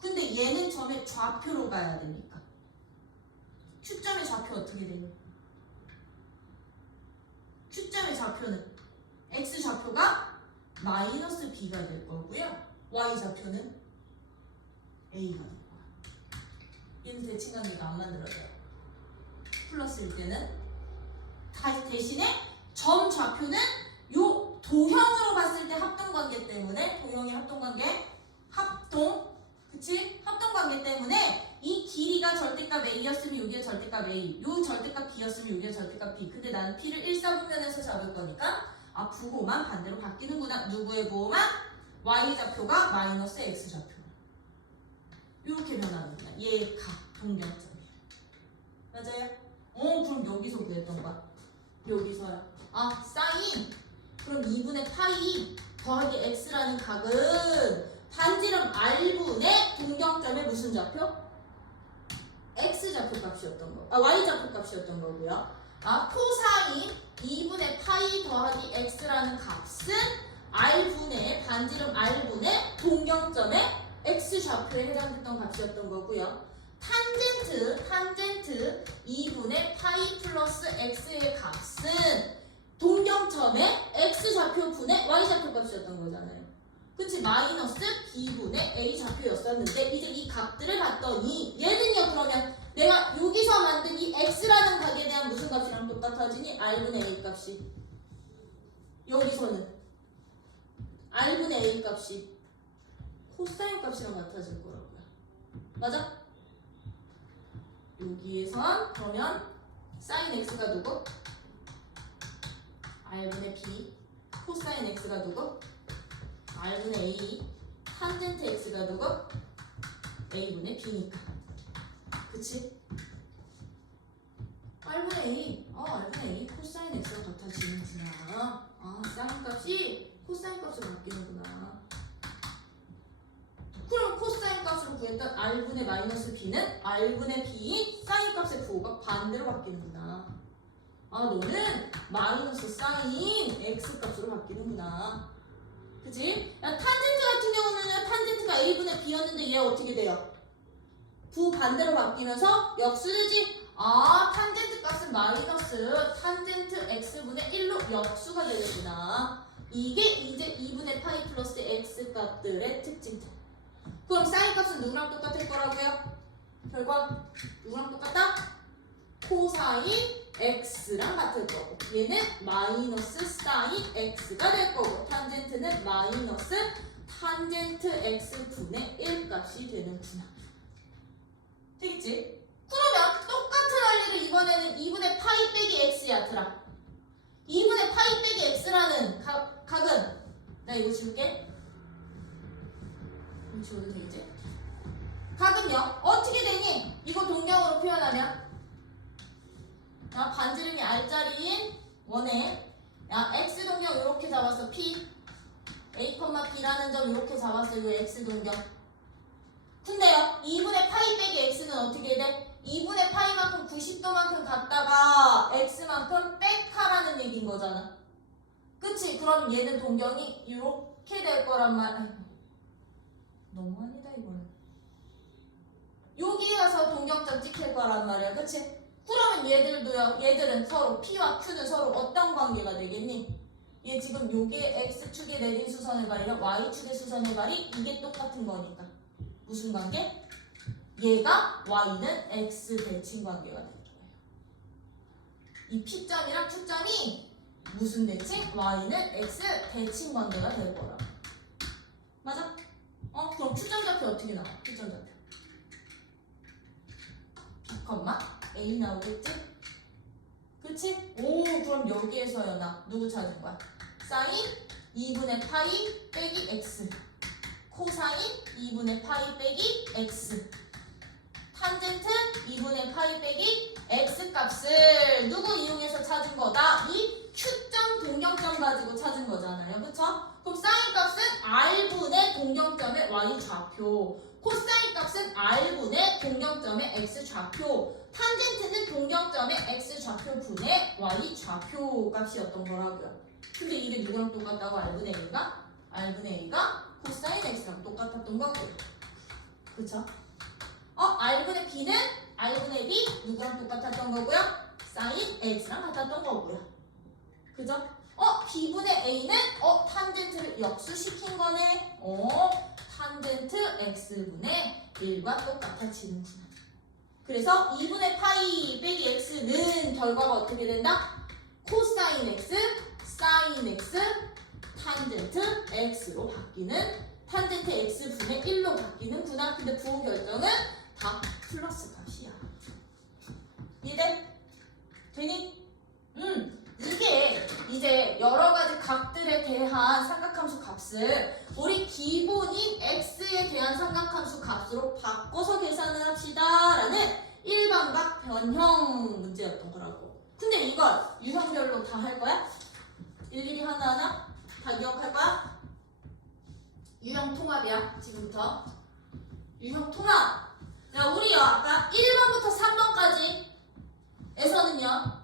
근데 얘는 점의 좌표로 가야 되니까. Q점의 좌표 어떻게 되니? Q점의 좌표는 X좌표가 마이너스 B가 될 거고요. Y좌표는 A가 될 거야. 얘는 대칭관계가 안 만들어져요. 플러스일 때는 대신에 점 좌표는 요 도형으로 봤을 때 합동관계 때문에 도형의 합동관계 그치? 합동관계 때문에 이 길이가 절대값 A였으면 여기가 절대값 A 요 절대값 B였으면 여기가 절대값 B. 근데 나는 P를 1사분면에서 잡을 거니까 부호만 반대로 바뀌는구나. 누구의 부호만? Y좌표가 마이너스 X좌표 이렇게 변하는구나. 얘 각 동경점이에요. 맞아요? 그럼 여기서 구했던 거야. 여기서야. 아, 사인. 그럼 2분의 파이 더하기 x라는 각은 반지름 r분의 동경점의 무슨 좌표? x 좌표 값이었던 거. y 좌표 값이었던 거고요. 코사인 2분의 파이 더하기 x라는 값은 r분의 반지름 r분의 동경점의 x 좌표에 해당됐던 값이었던 거고요. 탄젠트 2분의 파이 플러스 x의 값은 동경점의 x 좌표 분의 y 좌표 값이었던 거잖아요. 그치? 마이너스 b분의 a 좌표였었는데 이제 이 값들을 봤더니 얘는요 그러면 내가 여기서 만든 이 x라는 각에 대한 무슨 값이랑 똑같아지니? r분의 a 값이. 여기서는 r분의 a 값이 코사인 값이랑 같아질 거라고요. 맞아? 여기에선 그러면 사인 x가 누구? r분의 b. 코사인 x가 누구? r분의 a. 탄젠트 x가 누구? a분의 b니까. 그치? r분의 a. r분의 a 코사인 x가 같아지는구나. 사인 값이 코사인 값으로 바뀌는구나. 그럼 코사인 값으로 구했던 r분의 마이너스 b는 r분의 b인 사인 값의 부호가 반대로 바뀌는구나. 너는 마이너스 사인 x 값으로 바뀌는구나. 그치? 탄젠트 같은 경우는 탄젠트가 a분의 b였는데 얘 어떻게 돼요? 부 반대로 바뀌면서 역수되지? 탄젠트 값은 마이너스 탄젠트 x분의 1로 역수가 되는구나. 이게 이제 2분의 파이 플러스 x 값들의 특징들. 그럼 사인 값은 누구랑 똑같을 거라고요? 결과 누구랑 똑같다? 코사인 x랑 같을 거고 얘는 마이너스 사인 x가 될 거고 탄젠트는 마이너스 탄젠트 x 분의 1 값이 되는구나. 되겠지? 그러면 똑같은 원리를 이번에는 2분의 파이 빼기 x야 들아. 2분의 파이 빼기 x라는 각은 나 이거 지울게. 이거 지워도 되겠지? 각은요 어떻게 되니? 이거 동경으로 표현하면 반지름이 r자리인 원에 x 동경 이렇게 잡았어. p a, b라는 점 이렇게 잡았어. 이 x 동경. 근데요 2분의 파이 빼기 x는 어떻게 돼? 2분의 파이만큼 90도만큼 갔다가 x만큼 빽하라는 얘기인 거잖아. 그치? 그럼 얘는 동경이 이렇게 될 거란 말. 너무 아니다 이거는. 여기 가서 동경점 찍힐 거란 말이야. 그치? 그러면 얘들도요. 얘들은 서로 P와 Q는 서로 어떤 관계가 되겠니? 얘 지금 요게 X축에 내린 수선의 발이랑 Y축의 수선의 발이 이게 똑같은 거니까. 무슨 관계? 얘가 Y는 X 대칭 관계가 될 거예요. 이 P점이랑 Q점이 무슨 대칭? Y는 X 대칭 관계가 될 거라. 맞아? 그럼 Q점 좌표 어떻게 나와? Q점 좌표. B, A 나오겠지? 그치? 그럼 여기에서요 나 누구 찾은 거야? 사인 2분의 파이 빼기 x 코사인 2분의 파이 빼기 x 탄젠트 2분의 파이 빼기 x 값을 누구 이용해서 찾은 거다? 이 Q점 동경점 가지고 찾은 거잖아요. 그쵸? 그럼 사인 값은 r분의 동경점의 y 좌표 코사인 값은 r분의 동경점의 x 좌표 탄젠트는 동경점의 x 좌표 분의 y 좌표 값이었던 거라고요. 근데 이게 누구랑 똑같다고? r분의 a가? r분의 a가 코사인 x랑 똑같았던 거고요. 그쵸? r분의 b는 r분의 b 누구랑 똑같았던 거고요? 사인 x랑 같았던 거고요. 그죠? b분의 a는 탄젠트를 역수시킨 거네. 탄젠트 x분의 1과 똑같아지는구나. 그래서 2분의 파이 빼기 x는 결과가 어떻게 된다? 코사인 x, 사인 x, 탄젠트 x로 바뀌는 탄젠트 x분의 1로 바뀌는구나. 근데 부호 결정은 다 플러스 값이야. 이해돼? 되니? 이게 이제 여러 가지 각들에 대한 삼각함수 값을 우리 기본인 x에 대한 삼각함수 값으로 바꿔서 계산을 합시다 라는 일반각 변형 문제였던 거라고. 근데 이걸 유형별로 다 할 거야? 일일이 하나하나 다 기억할 거야? 유형 통합이야, 지금부터. 유형 통합. 자, 우리요, 아까 1번부터 3번까지 에서는요,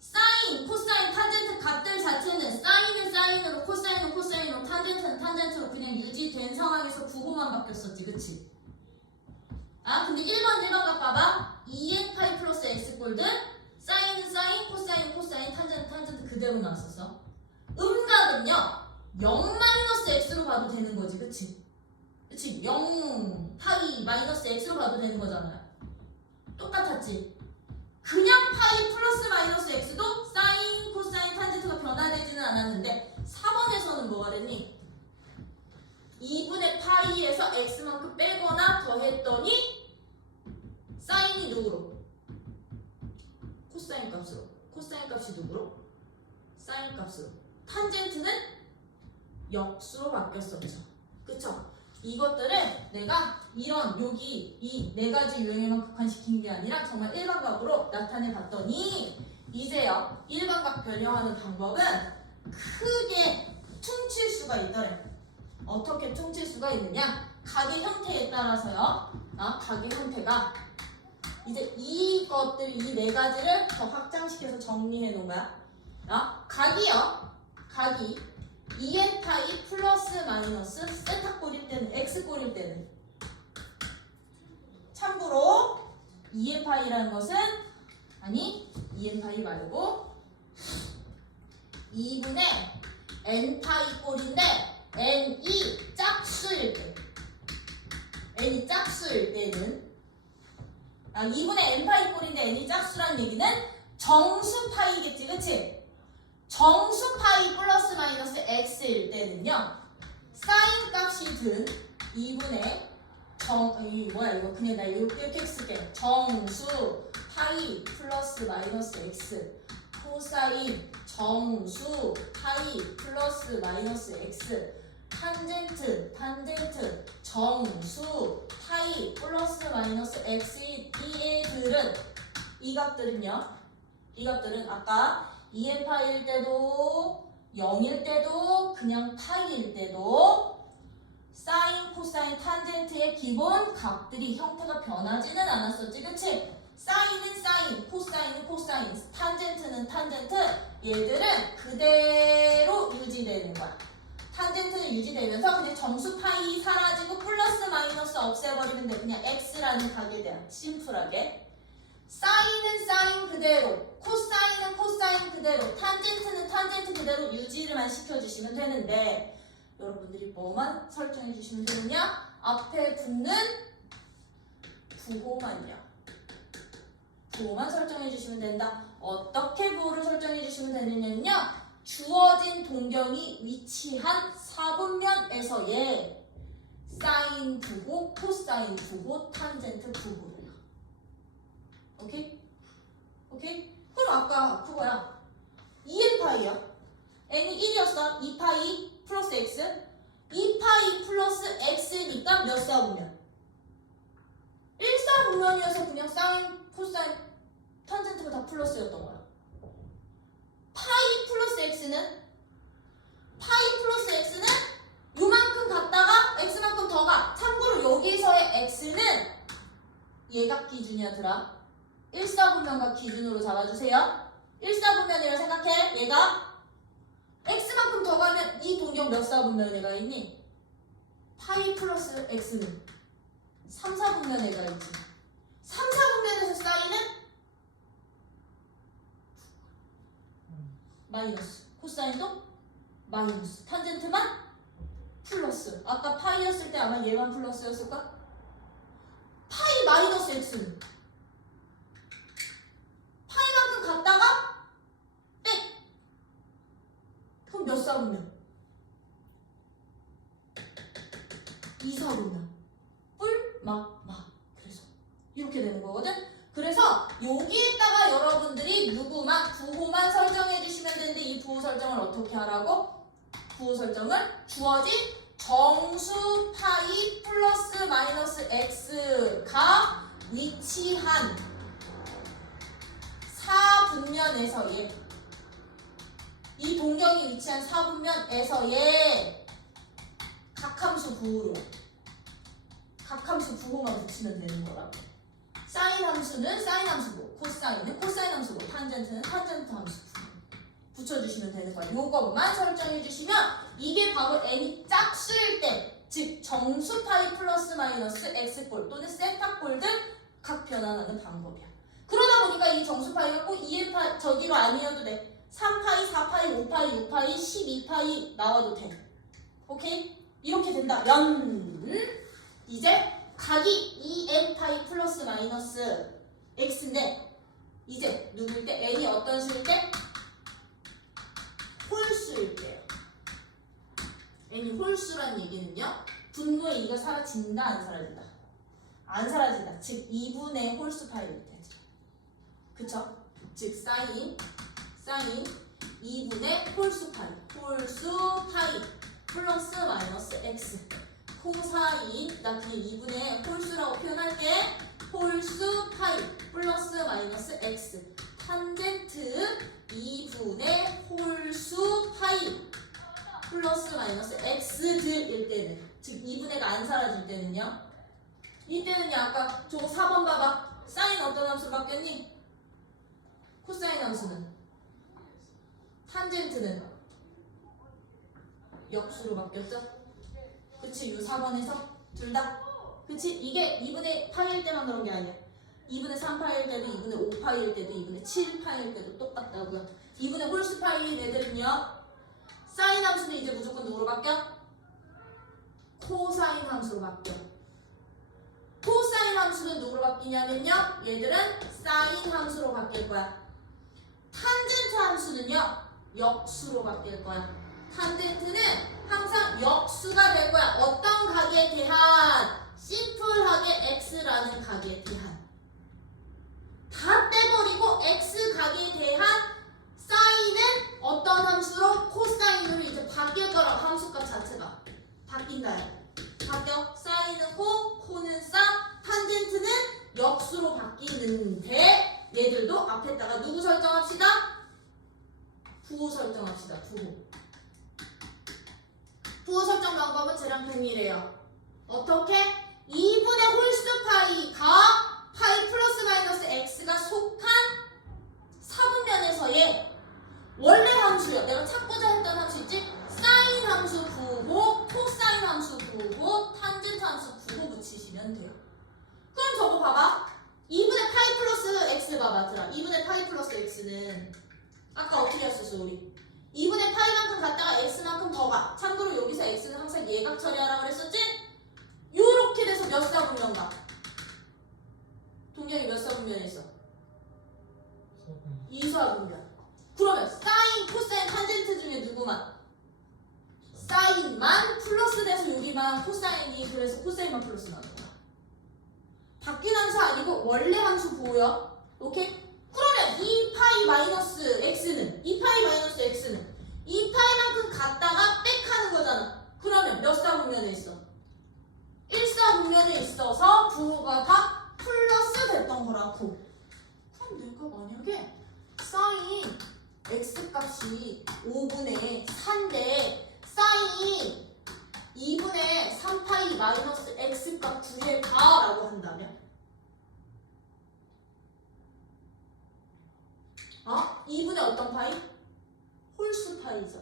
사인, 코사인, 탄젠트 값들 자체는 사인은 사인으로, 코사인은 코사인으로, 탄젠트는 탄젠트로 그냥 유지된 상황에서 부호만 바뀌었었지, 그치? 아, 근데 1번 값 봐봐. 2n 파이 플러스 x 꼴들 사인은 사인, 코사인은 코사인, 탄젠트 그대로 나왔었어. 음각은요, 0 마이너스 x로 봐도 되는 거지, 그치? 그치? 0 파이 마이너스 x로 봐도 되는 거잖아요. 똑같았지? 그냥 파이 플러스 마이너스 x도 사인, 코사인, 탄젠트가 변화되지는 않았는데 4번에서는 뭐가 됐니? 2분의 파이에서 x만큼 빼거나 더했더니 사인이 누구로? 코사인 값으로. 코사인 값이 누구로? 사인 값으로. 탄젠트는 역수로 바뀌었었죠. 그쵸? 이것들을 내가 이런 여기 이 네 가지 유형에만 국한시킨 게 아니라 정말 일반각으로 나타내 봤더니 이제요 일반각 변형하는 방법은 크게 퉁칠 수가 있더래. 어떻게 퉁칠 수가 있느냐? 각의 형태에 따라서요. 각의 형태가 이제 이것들 이 네 가지를 더 확장시켜서 정리해 놓은 거야. 각이 2n 파이 플러스 마이너스 세타 꼴일 때는 x 꼴일 때는 참고로 2n 파이라는 것은 아니 2n 파이 말고 2분의 n 파이 꼴인데 n이 짝수일 때 n이 짝수일 때는 2분의 n 파이 꼴인데 n이 짝수라는 얘기는 정수 파이겠지, 그치? 정수 파이 플러스 마이너스 x일 때는요 사인 값이 든 2분의 이거 그냥 나 이렇게 쓸게. 정수 파이 플러스 마이너스 x 코사인 정수 파이 플러스 마이너스 x 탄젠트 정수 파이 플러스 마이너스 x 이 값들은 아까 2n 파이일 때도 0일 때도 그냥 파이일 때도 사인, 코사인, 탄젠트의 기본 값들이 형태가 변하지는 않았었지, 그치? 사인은 사인, 코사인은 코사인, 탄젠트는 탄젠트 얘들은 그대로 유지되는 거야. 탄젠트는 유지되면서 그냥 정수 파이 사라지고 플러스 마이너스 없애버리면 돼. 그냥 x라는 각에 대한 심플하게. 사인은 사인 그대로, 코사인은 코사인 그대로, 탄젠트는 탄젠트 그대로 유지를만 시켜주시면 되는데 여러분들이 뭐만 설정해 주시면 되느냐? 앞에 붙는 부호만요. 부호만 설정해 주시면 된다. 어떻게 부호를 설정해 주시면 되느냐면요. 주어진 동경이 위치한 사분면에서의 사인 부호, 코사인 부호, 탄젠트 부호예요. 오케이? 오케이? 그럼 아까 그거야. 2n 파이야. n이 1이었어. 2파이 플러스 x. 2파이 플러스 x니까 몇 사분면? 1사분면이어서 그냥 사인, 코사인, 탄젠트가 다 플러스였던 거야. 파이 플러스 x는 요만큼 갔다가 x만큼 더 가. 참고로 여기서의 x는 얘가 기준이야들아. 1사분면과 기준으로 잡아주세요. 1사분면이라 생각해. 얘가 x만큼 더 가면 이 동경 몇 사분면에가 있니? 파이 플러스 x는 3사분면에가 있지. 3사분면에서 사인은 마이너스, 코사인도 마이너스, 탄젠트만 플러스. 아까 파이였을 때 아마 얘만 플러스였을까? 파이 마이너스 x는 파이만큼 갔다가 백. 그럼 몇 사분면? 2사분면. 뿔, 막. 그래서 이렇게 되는 거거든? 그래서 여기에다가 여러분들이 누구만 부호만 설정해 주시면 되는데 이 부호 설정을 어떻게 하라고? 부호 설정을 주어진 정수 파이 플러스 마이너스 x가 위치한 사분면에서의 이 동경이 위치한 사분면에서의 각함수 부호로 각함수 부호만 붙이면 되는 거라고. 사인 함수는 사인 함수 부호, 코사인은 코사인 함수 부호, 탄젠트는 탄젠트 함수 부호 붙여주시면 되는 거야. 요것만 설정해 주시면 이게 바로 n이 짝수일 때, 즉 정수 파이 플러스 마이너스 x꼴 또는 세타꼴들 각 변환하는 방법이야. 그러다 보니까 이 정수 파이가 꼭 2의 저기로 아니어도 돼. 3파이, 4파이, 5파이, 6파이, 12파이 나와도 돼. 오케이? 이렇게 된다면 이제 각이 2n파이 플러스 마이너스 x인데 이제 누굴 때? n이 어떤 수일 때? 홀수일 때요. n이 홀수란 얘기는요, 분모의 2가 사라진다 안 사라진다? 안 사라진다. 즉 2분의 홀수 파이일 때. 그쵸? 즉 사인 2분의 홀수 파이 플러스 마이너스 x 코사인, 나 그냥 2분의 홀수라고 표현할게. 홀수 파이 플러스 마이너스 x 탄젠트 2분의 홀수 파이 플러스 마이너스 x들일 때는, 즉 2분의가 안 사라질 때는요, 이때는요 아까 저거 4번 봐봐. 사인 어떤 함수로 바뀌었니? 코사인 함수는, 탄젠트는 역수로 바뀌었죠? 그치? 요 4번에서 둘 다. 그치? 이게 2분의 파일 때만 그런 게 아니야. 2분의 3파일 때도 2분의 5파일 때도 2분의 7파일 때도 똑같다고요. 2분의 홀수 파일 애들은요, 사인 함수는 이제 무조건 누구로 바뀌어? 코사인 함수로 바뀌어. 코사인 함수는 누구로 바뀌냐면요, 얘들은 사인 함수로 바뀔 거야. 탄젠트 함수는요, 역수로 바뀔 거야. 탄젠트는 항상 역수가 될 거야. 어떤 각에 대한? 심플하게 x라는 각에 대한. 다 떼버리고 x 각에 대한 사인은 어떤 함수로? 코사인으로 이제 바뀔 거라고. 함수값 자체가 바뀐다. 바뀌어. 사인은 코, 코는 사, 탄젠트는 역수로 바뀌는데 얘들도 앞에다가 누구 설정합시다? 부호 설정합시다. 부호 설정 방법은 쟤랑 동일해요. 어떻게? 2분의 홀수 파이가 파이 플러스 마이너스 x가 속한 사분면에서의 원래 함수요. 내가 찾고자 했던 함수 있지? 사인 함수 부호, 코사인 함수 부호, 탄젠트 함수 부호 붙이시면 돼요. 그럼 저거 봐봐. 2분의 파이 플러스 x 봐봐. 들아. 2분의 파이 플러스 x는 아까 어떻게 했었어 우리? 2분의 파이만큼 갔다가 x만큼 더 가. 참고로 여기서 x는 항상 예각 처리하라고 그랬었지? 요렇게 돼서 몇 사분면 가? 동경이 몇 사분면에 있어? 2사분면. 그러면 사인, 코사인, 탄젠트 중에 누구만? 사인만 플러스 돼서 여기만 코사인이, 그래서 코사인만 플러스 나오는 거야. 바뀐 함수 아니고 원래 함수 보여. 오케이? 그러면 2파이 마이너스 x는 2파이만큼 갔다가 백 하는 거잖아. 그러면 몇 사분면에 있어? 1사분면에 있어서 부호가 다 플러스 됐던 거라고. 그럼 내가 만약에 사인 x 값이 5분의 4인데 사인 2분의 3파이 마이너스 x 값 구해봐 라고 한다면, 2분의 어떤 파이? 홀수 파이죠.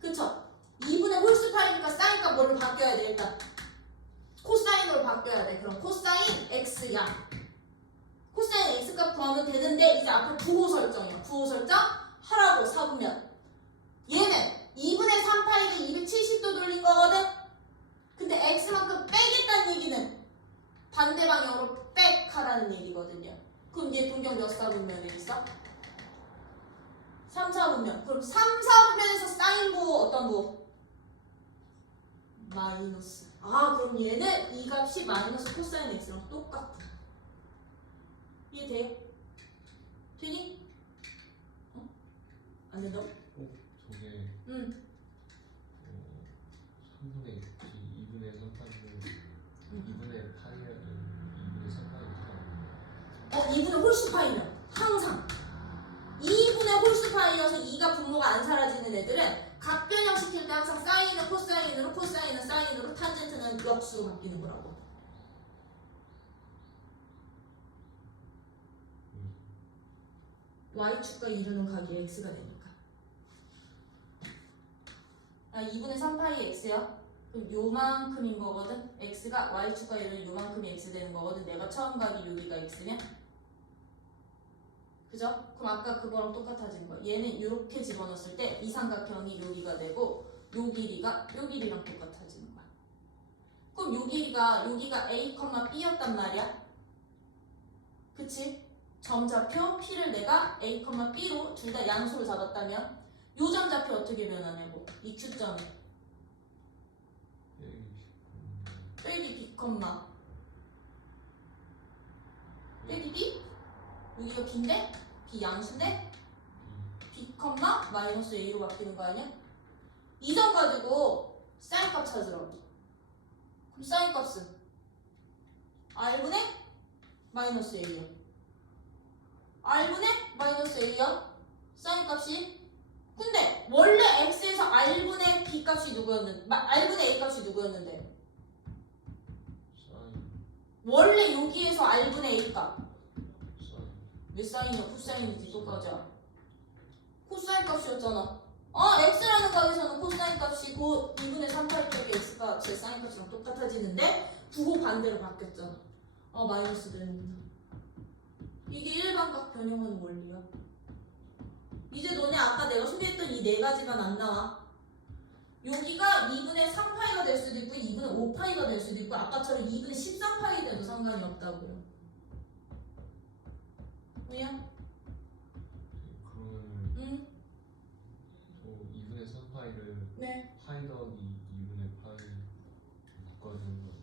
그쵸? 2분의 홀수 파이니까 사인값 뭘로 바뀌어야 돼? 일단 코사인으로 바뀌어야 돼. 그럼 코사인 x야. 코사인 x값 구하면 되는데 이제 앞에 부호 설정이야. 부호 설정 하라고. 사분면 얘는 2분의 3파이를 270도 돌린 거거든. 근데 x만큼 빼겠다는 얘기는 반대 방향으로 빽하라는 얘기거든요. 그럼 얘 동경 몇 사분면에 있어? 3, 4분면. 그럼 3, 4분면에서 사인 부호 어떤 부호? 마이너스. 그럼 얘는 이 값이 마이너스 코사인 x랑 똑같아. 이해돼요? 되니? 안 된다고? 저게 응. 3분의 2분의 3파이는 2분의 파이 2분의 3파이 홀수파이면 항상 2분의 홀수파이여서 2가 분모가 안 사라지는 애들은 각변형 시킬 때 항상 사인은 코사인으로, 코사인은 사인으로, 탄젠트는 역수로 바뀌는 거라고. y축과 이루는 각이 x가 되니까. 2분의 3파이 x야. 그럼 요만큼인 거거든. x가 y축과 이루는 요만큼이 x 되는 거거든. 내가 처음 각이 여기가 x면. 그죠? 그럼 아까 그거랑 똑같아진 거야. 얘는 이렇게 집어넣었을 때 이 삼각형이 여기가 되고 요 길이가 요 길이랑 똑같아지는 거야. 그럼 요 길이가 여기가 a, b였단 말이야. 그치? 점좌표 p를 내가 a, b로 둘 다 양수로 잡았다면 요 점좌표 어떻게 변하냐고. 이 Q점이 빼기 b, 빼기 b? 여기가 b인데? b 양수인데? b, 마이너스 a로 바뀌는 거 아니야? 이 점 가지고 사인 값 찾으라고. 그럼 사인 값은 r분의 마이너스 a야. r분의 마이너스 a야. 사인 값이. 근데 원래 x에서 r분의 b 값이 누구였는데? r분의 a 값이 누구였는데? 원래 여기에서 r분의 a 값. 왜 사인이야? 코사인이지. 똑같아. 코사인 값이었잖아. x라는 값에서는 코사인 값이 곧 2분의 3파이 쪽의 x가 제 사인 값이랑 똑같아지는데 부호 반대로 바뀌었잖아. 마이너스 되는구나. 이게 일반각 변형하는 원리야. 이제 너네 아까 내가 소개했던 이 네 가지만 안 나와. 여기가 2분의 3파이가 될 수도 있고 2분의 5파이가 될 수도 있고 아까처럼 2분의 13파이 돼도 상관이 없다고요. 왜요? 그러면은 응? 저 2분의 3파이를 네. 파이 더하기 2분의 파이 바꿔주는 거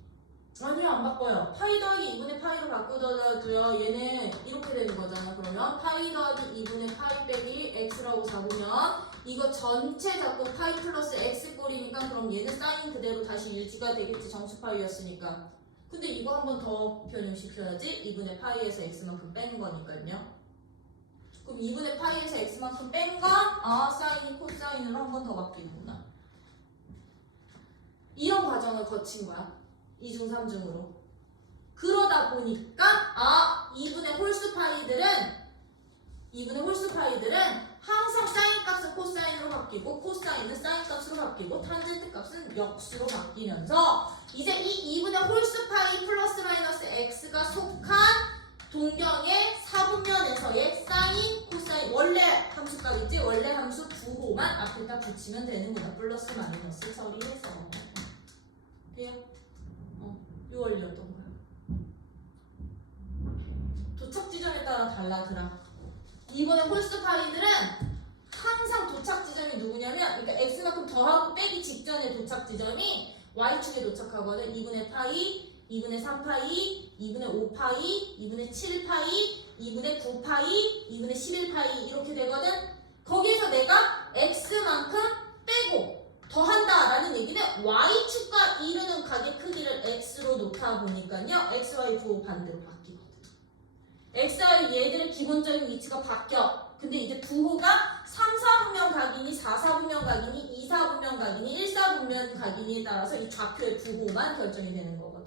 아니요, 안 바꿔요. 파이 더하기 2분의 파이로 바꾸더라도요. 얘는 이렇게 되는 거잖아. 그러면 파이 더하기 2분의 파이 빼기 x라고 잡으면 이거 전체 잡고 파이 플러스 x 꼴이니까 그럼 얘는 사인 그대로 다시 유지가 되겠지. 정수파이였으니까. 근데 이거 한 번 더 변형시켜야지. 2분의 파이에서 x만큼 뺀 거니까요. 그럼 2분의 파이에서 x만큼 뺀 건 사인이 코사인으로 한 번 더 바뀌는구나. 이런 과정을 거친 거야. 2중 3중으로. 그러다 보니까 2분의 홀수파이들은 항상 사인 값은 코사인으로 바뀌고 코사인은 사인 값으로 바뀌고 탄젠트 값은 역수로 바뀌면서 이제 이 2분의 홀수파이 플러스 마이너스 x가 속한 동경의 4분면에서의 사인, 코사인 원래 함수값이지 원래 함수 부호만 앞에다 붙이면 되는구나. 플러스 마이너스 처리해서. 돼요? 이 원리였던 거야. 도착 지점에 따라 달라더라. 이번에 홀수파이들은 항상 도착 지점이 누구냐면 그러니까 x만큼 더하고 빼기 직전의 도착 지점이 y축에 도착하거든. 2분의 파이, 2분의 3파이, 2분의 5파이, 2분의 7파이, 2분의 9파이, 2분의 11파이 이렇게 되거든. 거기서 내가 x만큼 빼고 더한다라는 얘기는 y축과 이루는 각의 크기를 x로 놓다 보니까요. xy 부호 반대로 바뀌거든. xy 얘들의 기본적인 위치가 바뀌어. 근데 이제 부호가 3, 4분면 각이니 4, 4분면 각이니 2, 4분면 각이니 1, 4분면 각이니에 따라서 이 좌표의 부호만 결정이 되는 거거든.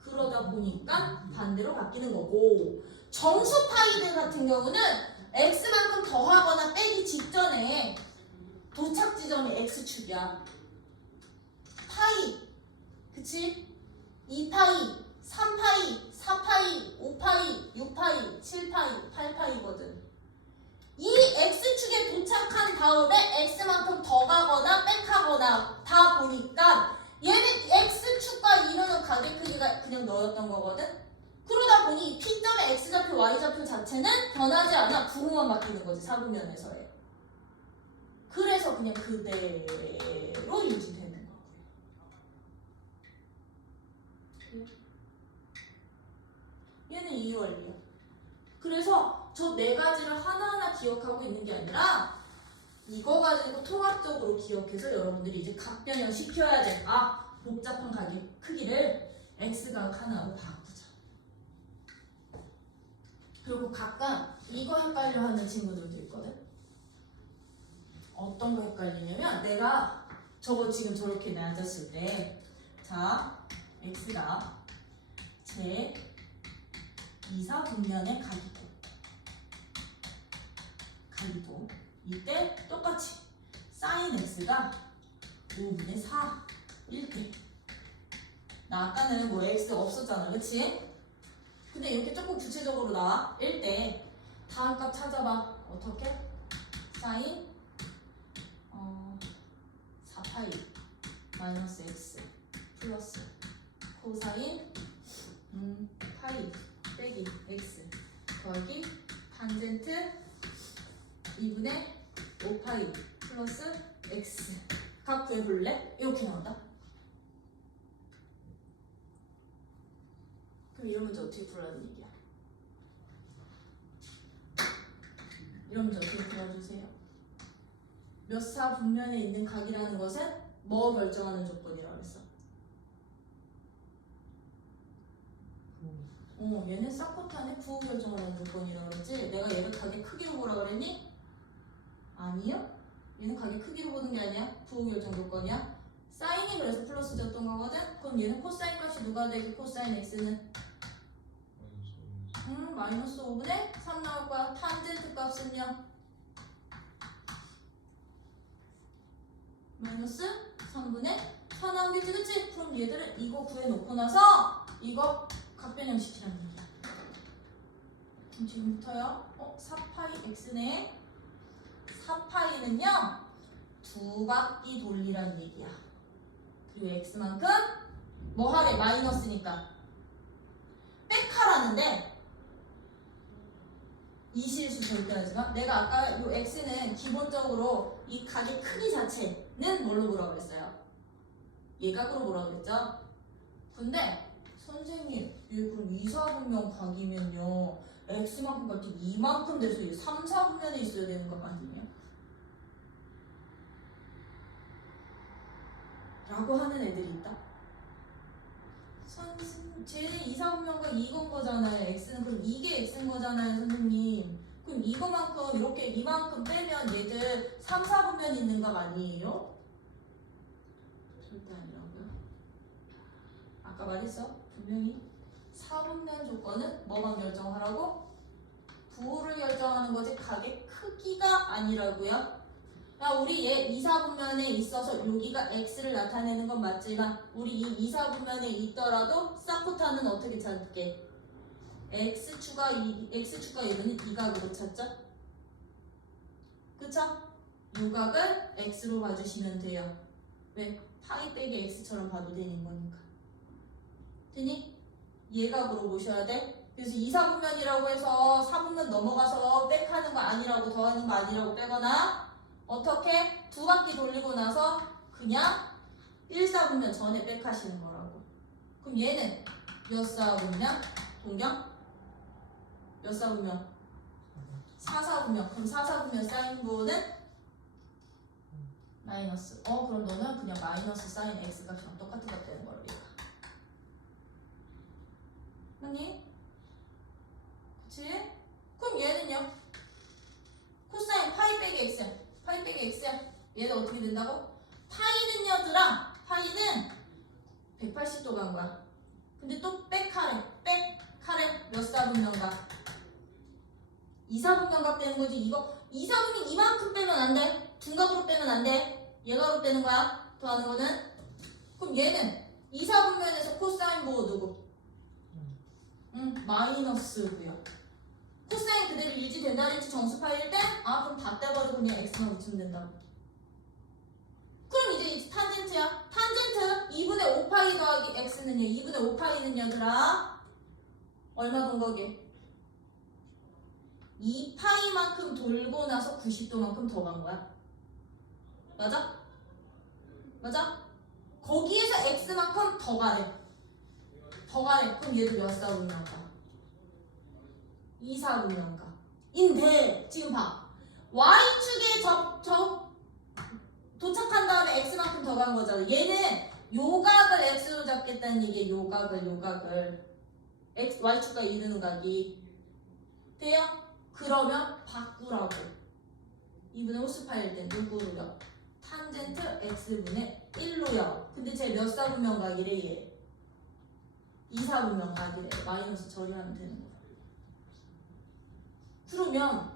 그러다 보니까 반대로 바뀌는 거고 정수파이들 같은 경우는 x만큼 더하거나 빼기 직전에 도착 지점이 x축이야. 파이, 그치? 2파이, 3파이, 4파이, 5파이, 6파이, 7파이, 8파이거든. 이 x축에 도착한 다음에 x만큼 더 가거나 빽하거나 다 보니까 얘는 x축과 이루는 각의 크기가 그냥 너였던 거거든. 그러다 보니 P점의 X좌표, Y좌표 자체는 변하지 않아. 부호만 바뀌는 거지. 4분면에서의. 그래서 그냥 그대로 유지되는 거고요. 얘는 이 원리야. 그래서 저 네 가지를 하나하나 기억하고 있는 게 아니라 이거 가지고 통합적으로 기억해서 여러분들이 이제 각변형 시켜야 돼. 복잡한 각의 크기를 X각 하나로 바꾸자. 그리고 가끔 이거 헷갈려 하는 친구들도 있거든. 어떤 거 헷갈리냐면 내가 저거 지금 저렇게 앉았을 때 자, x가 제 2사분면의 각이고 이때 똑같이 sin x가 5분의 4일 때 나 아까는 뭐 x 없었잖아, 그치? 근데 이렇게 조금 구체적으로 나와 1 때 다음 값 찾아봐. 어떻게? sin 4파이 마이너스 x 플러스 코사인 파이 빼기 x 더하기 탄젠트 2분의 5파이 플러스 x 각 구해볼래? 이렇게 나온다. 그럼 이런 문제 어떻게 풀라는 얘기야? 이런 문제 어떻게 풀어주세요? 몇 사 분면에 있는 각이라는 것은 뭐 결정하는 조건이라고 했어? 얘는 쌍코탄의 부호 결정하는 조건이라고 그랬지? 내가 얘를 각의 크기로 보라 그랬니? 아니요. 얘는 각의 크기로 보는 게 아니야. 부호 결정 조건이야. 사인이 그래서 플러스 졌던 거거든? 그럼 얘는 코사인 값이 누가 되고 코사인 x는? 마이너스 5분의 3 나올 거야. 탄젠트 값은요? 마이너스 3분의 4 나오겠지, 그치? 그럼 얘들을 이거 구해놓고 나서 이거 각변형 시키라는 얘기야. 그럼 지금부터요. 4파이 x네. 4파이는요 두 바퀴 돌리라는 얘기야. 그리고 x만큼 뭐 하래? 마이너스니까 백하라는데 이 실수 절대 하지 마. 내가 아까 요 x는 기본적으로 이 각의 크기 자체는 뭘로 보라고 그랬어요? 예각으로 보라고 그랬죠? 근데 선생님 얘 그럼 2사분면 각이면요 x만큼 같이 이만큼 돼서 얘 3사분면에 있어야 되는 거 아니에요? 라고 하는 애들이 있다. 쟤는 2사분면과 이건 거잖아요. x는 그럼 이게 x인 거잖아요, 선생님. 그럼 이거만큼 이렇게 이만큼 빼면 얘들 3, 4분면 있는 거 아니에요? 절대 아니라고요. 아까 말했어. 분명히 4분면 조건은 뭐만 결정하라고? 부호를 결정하는 거지 각의 크기가 아니라고요. 야, 우리 얘 2사분면에 있어서 여기가 x를 나타내는 건 맞지만 우리 이 2사분면에 있더라도 쌍코탄은 어떻게 찾을게? x축과 얘는 이 각으로 찾죠? 그쵸? 이 각을 x로 봐주시면 돼요. 왜? 파이 빼기 x처럼 봐도 되는 거니까. 되니? 얘각으로 보셔야 돼. 그래서 2사분면이라고 해서 4분면 넘어가서 백하는 거 아니라고 더하는 거 아니라고 빼거나 어떻게? 두 바퀴 돌리고 나서 그냥 1사분면 전에 백하시는 거라고. 그럼 얘는 몇 사분면? 동경? 몇 사분면? 4사분면. 그럼 4사분면 사인 부호는? 마이너스. 그럼 너는 그냥 마이너스 사인 x 값이랑 똑같은 것 되는 거로 얘가. 맞니? 그치? 그럼 얘는요? 코사인 파이 빼기 x야. 파이 빼기 x야. 얘는 어떻게 된다고? 파이는요, 파이는 180도 간 거야. 근데 또 백하래. 백하래. 몇 사분면각? 2사분면각 되는 거지. 이거 2사분면 이만큼 빼면 안 돼. 둔각으로 빼면 안 돼. 얘가로 빼는 거야. 더하는 거는. 그럼 얘는 2사분면에서 코사인 부호 누구? 마이너스고요. 코사인 그대로 유지된다 그랬지 정수 파일 때? 그럼 다 떼버리고 그냥 x만 붙이면 된다. 그럼 이제 탄젠트야. 탄젠트 2분의 5파이 더하기 x는요. 2분의 5파이는요, 얘들아. 얼마 동각에? 2파이만큼 돌고 나서 90도만큼 더 간 거야. 맞아? 맞아? 거기에서 x만큼 더 가래. 더 가래. 그럼 얘도 몇 사분면가? 2사분면가. 인데 지금 봐. y축에 도착한 다음에 x만큼 더 간 거잖아. 얘는 요각을 x로 잡겠다는 얘기야. 요각을 y축과 이루는 각이. 돼요? 그러면 바꾸라고. 2분의 호스파일 때 누구로요? 탄젠트 x분의 1로요. 근데 쟤 몇 사분면 각이래 얘? 2사분면 각이래. 마이너스 처리하면 되는 거야. 그러면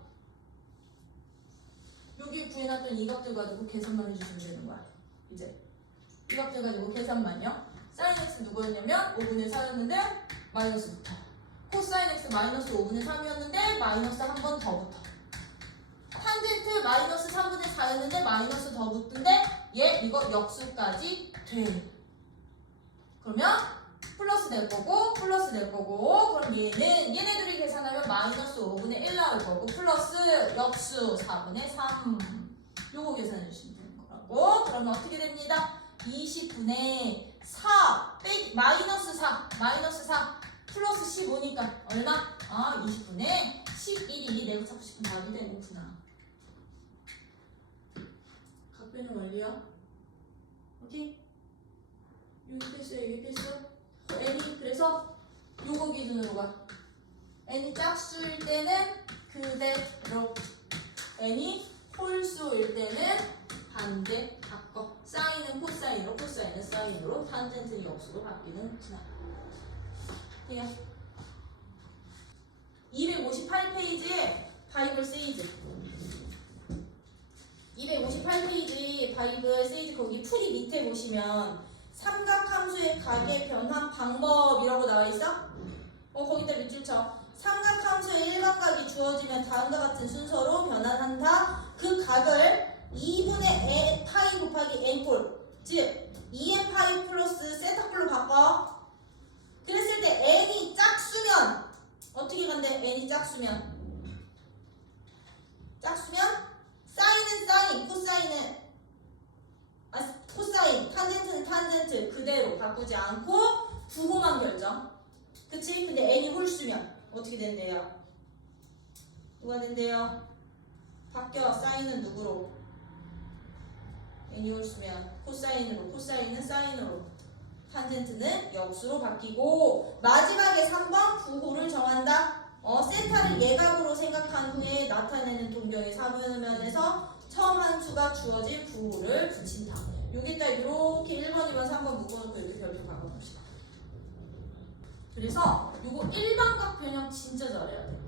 여기 구해놨던 이 값들 가지고 계산만 해주시면 되는 거야. 이제 이 값들 가지고 계산만요. 사인 x 누구였냐면 5분의 4였는데 마이너스부터. 코사인 x 마이너스 5분의 3이었는데 마이너스 한 번 더 붙어. 탄젠트 마이너스 3분의 4였는데 마이너스 더 붙는데 얘 이거 역수까지 돼. 그러면 플러스 될 거고 플러스 될 거고 그럼 얘네들이 계산하면 마이너스 5분의 1 나올 거고 플러스 역수 4분의 3 요거 계산해 주시면 되는 거라고. 그러면 어떻게 됩니다? 20분의 4 빼기 마이너스 4 플러스 15니까 얼마? 20분의 11이 내가 찾고 싶은 답이 되는구나. 각변의 원리요? 오케이? 여기 됐어요, 여기 됐어? n이 그래서 요거 기준으로 가. n이 짝수일 때는 그대로, n이 홀수일 때는 반대 바꿔. 사인은 코사인으로, 코사인은 사인으로, 탄젠트는 역수로 바뀌는 구나. 돼요? 258페이지에 바이블 세이즈 258페이지 바이블 세이즈 거기 풀이 밑에 보시면 삼각함수의 각의 변환 방법이라고 나와 있어? 거기다 밑줄 쳐. 삼각함수의 일반각이 주어지면 다음과 같은 순서로 변환한다. 그 각을 2분의 파이 곱하기 n꼴, 즉 2n 파이 플러스 세타꼴로 바꿔. 그랬을 때 n이 짝수면 어떻게 간대? n이 짝수면 사인은 사인, 코사인은 코사인, 탄젠트는 탄젠트 그대로 바꾸지 않고 부호만 결정. 그치? 근데 n이 홀수면 어떻게 된대요? 누가 된대요? 바뀌어. 사인은 누구로? n이 홀수면 코사인으로, 코사인은 사인으로, 탄젠트는 역수로 바뀌고 마지막에 3번 부호를 정한다. 세타를 예각으로 생각한 후에 나타내는 동경의 사분면에서 처음 한 수가 주어진 부호를 붙인다. 여기다 이렇게 1번, 2번, 3번 묶어놓고 이렇게 별표 박아봅시다. 그래서 요거 일반각 변형 진짜 잘해야 돼.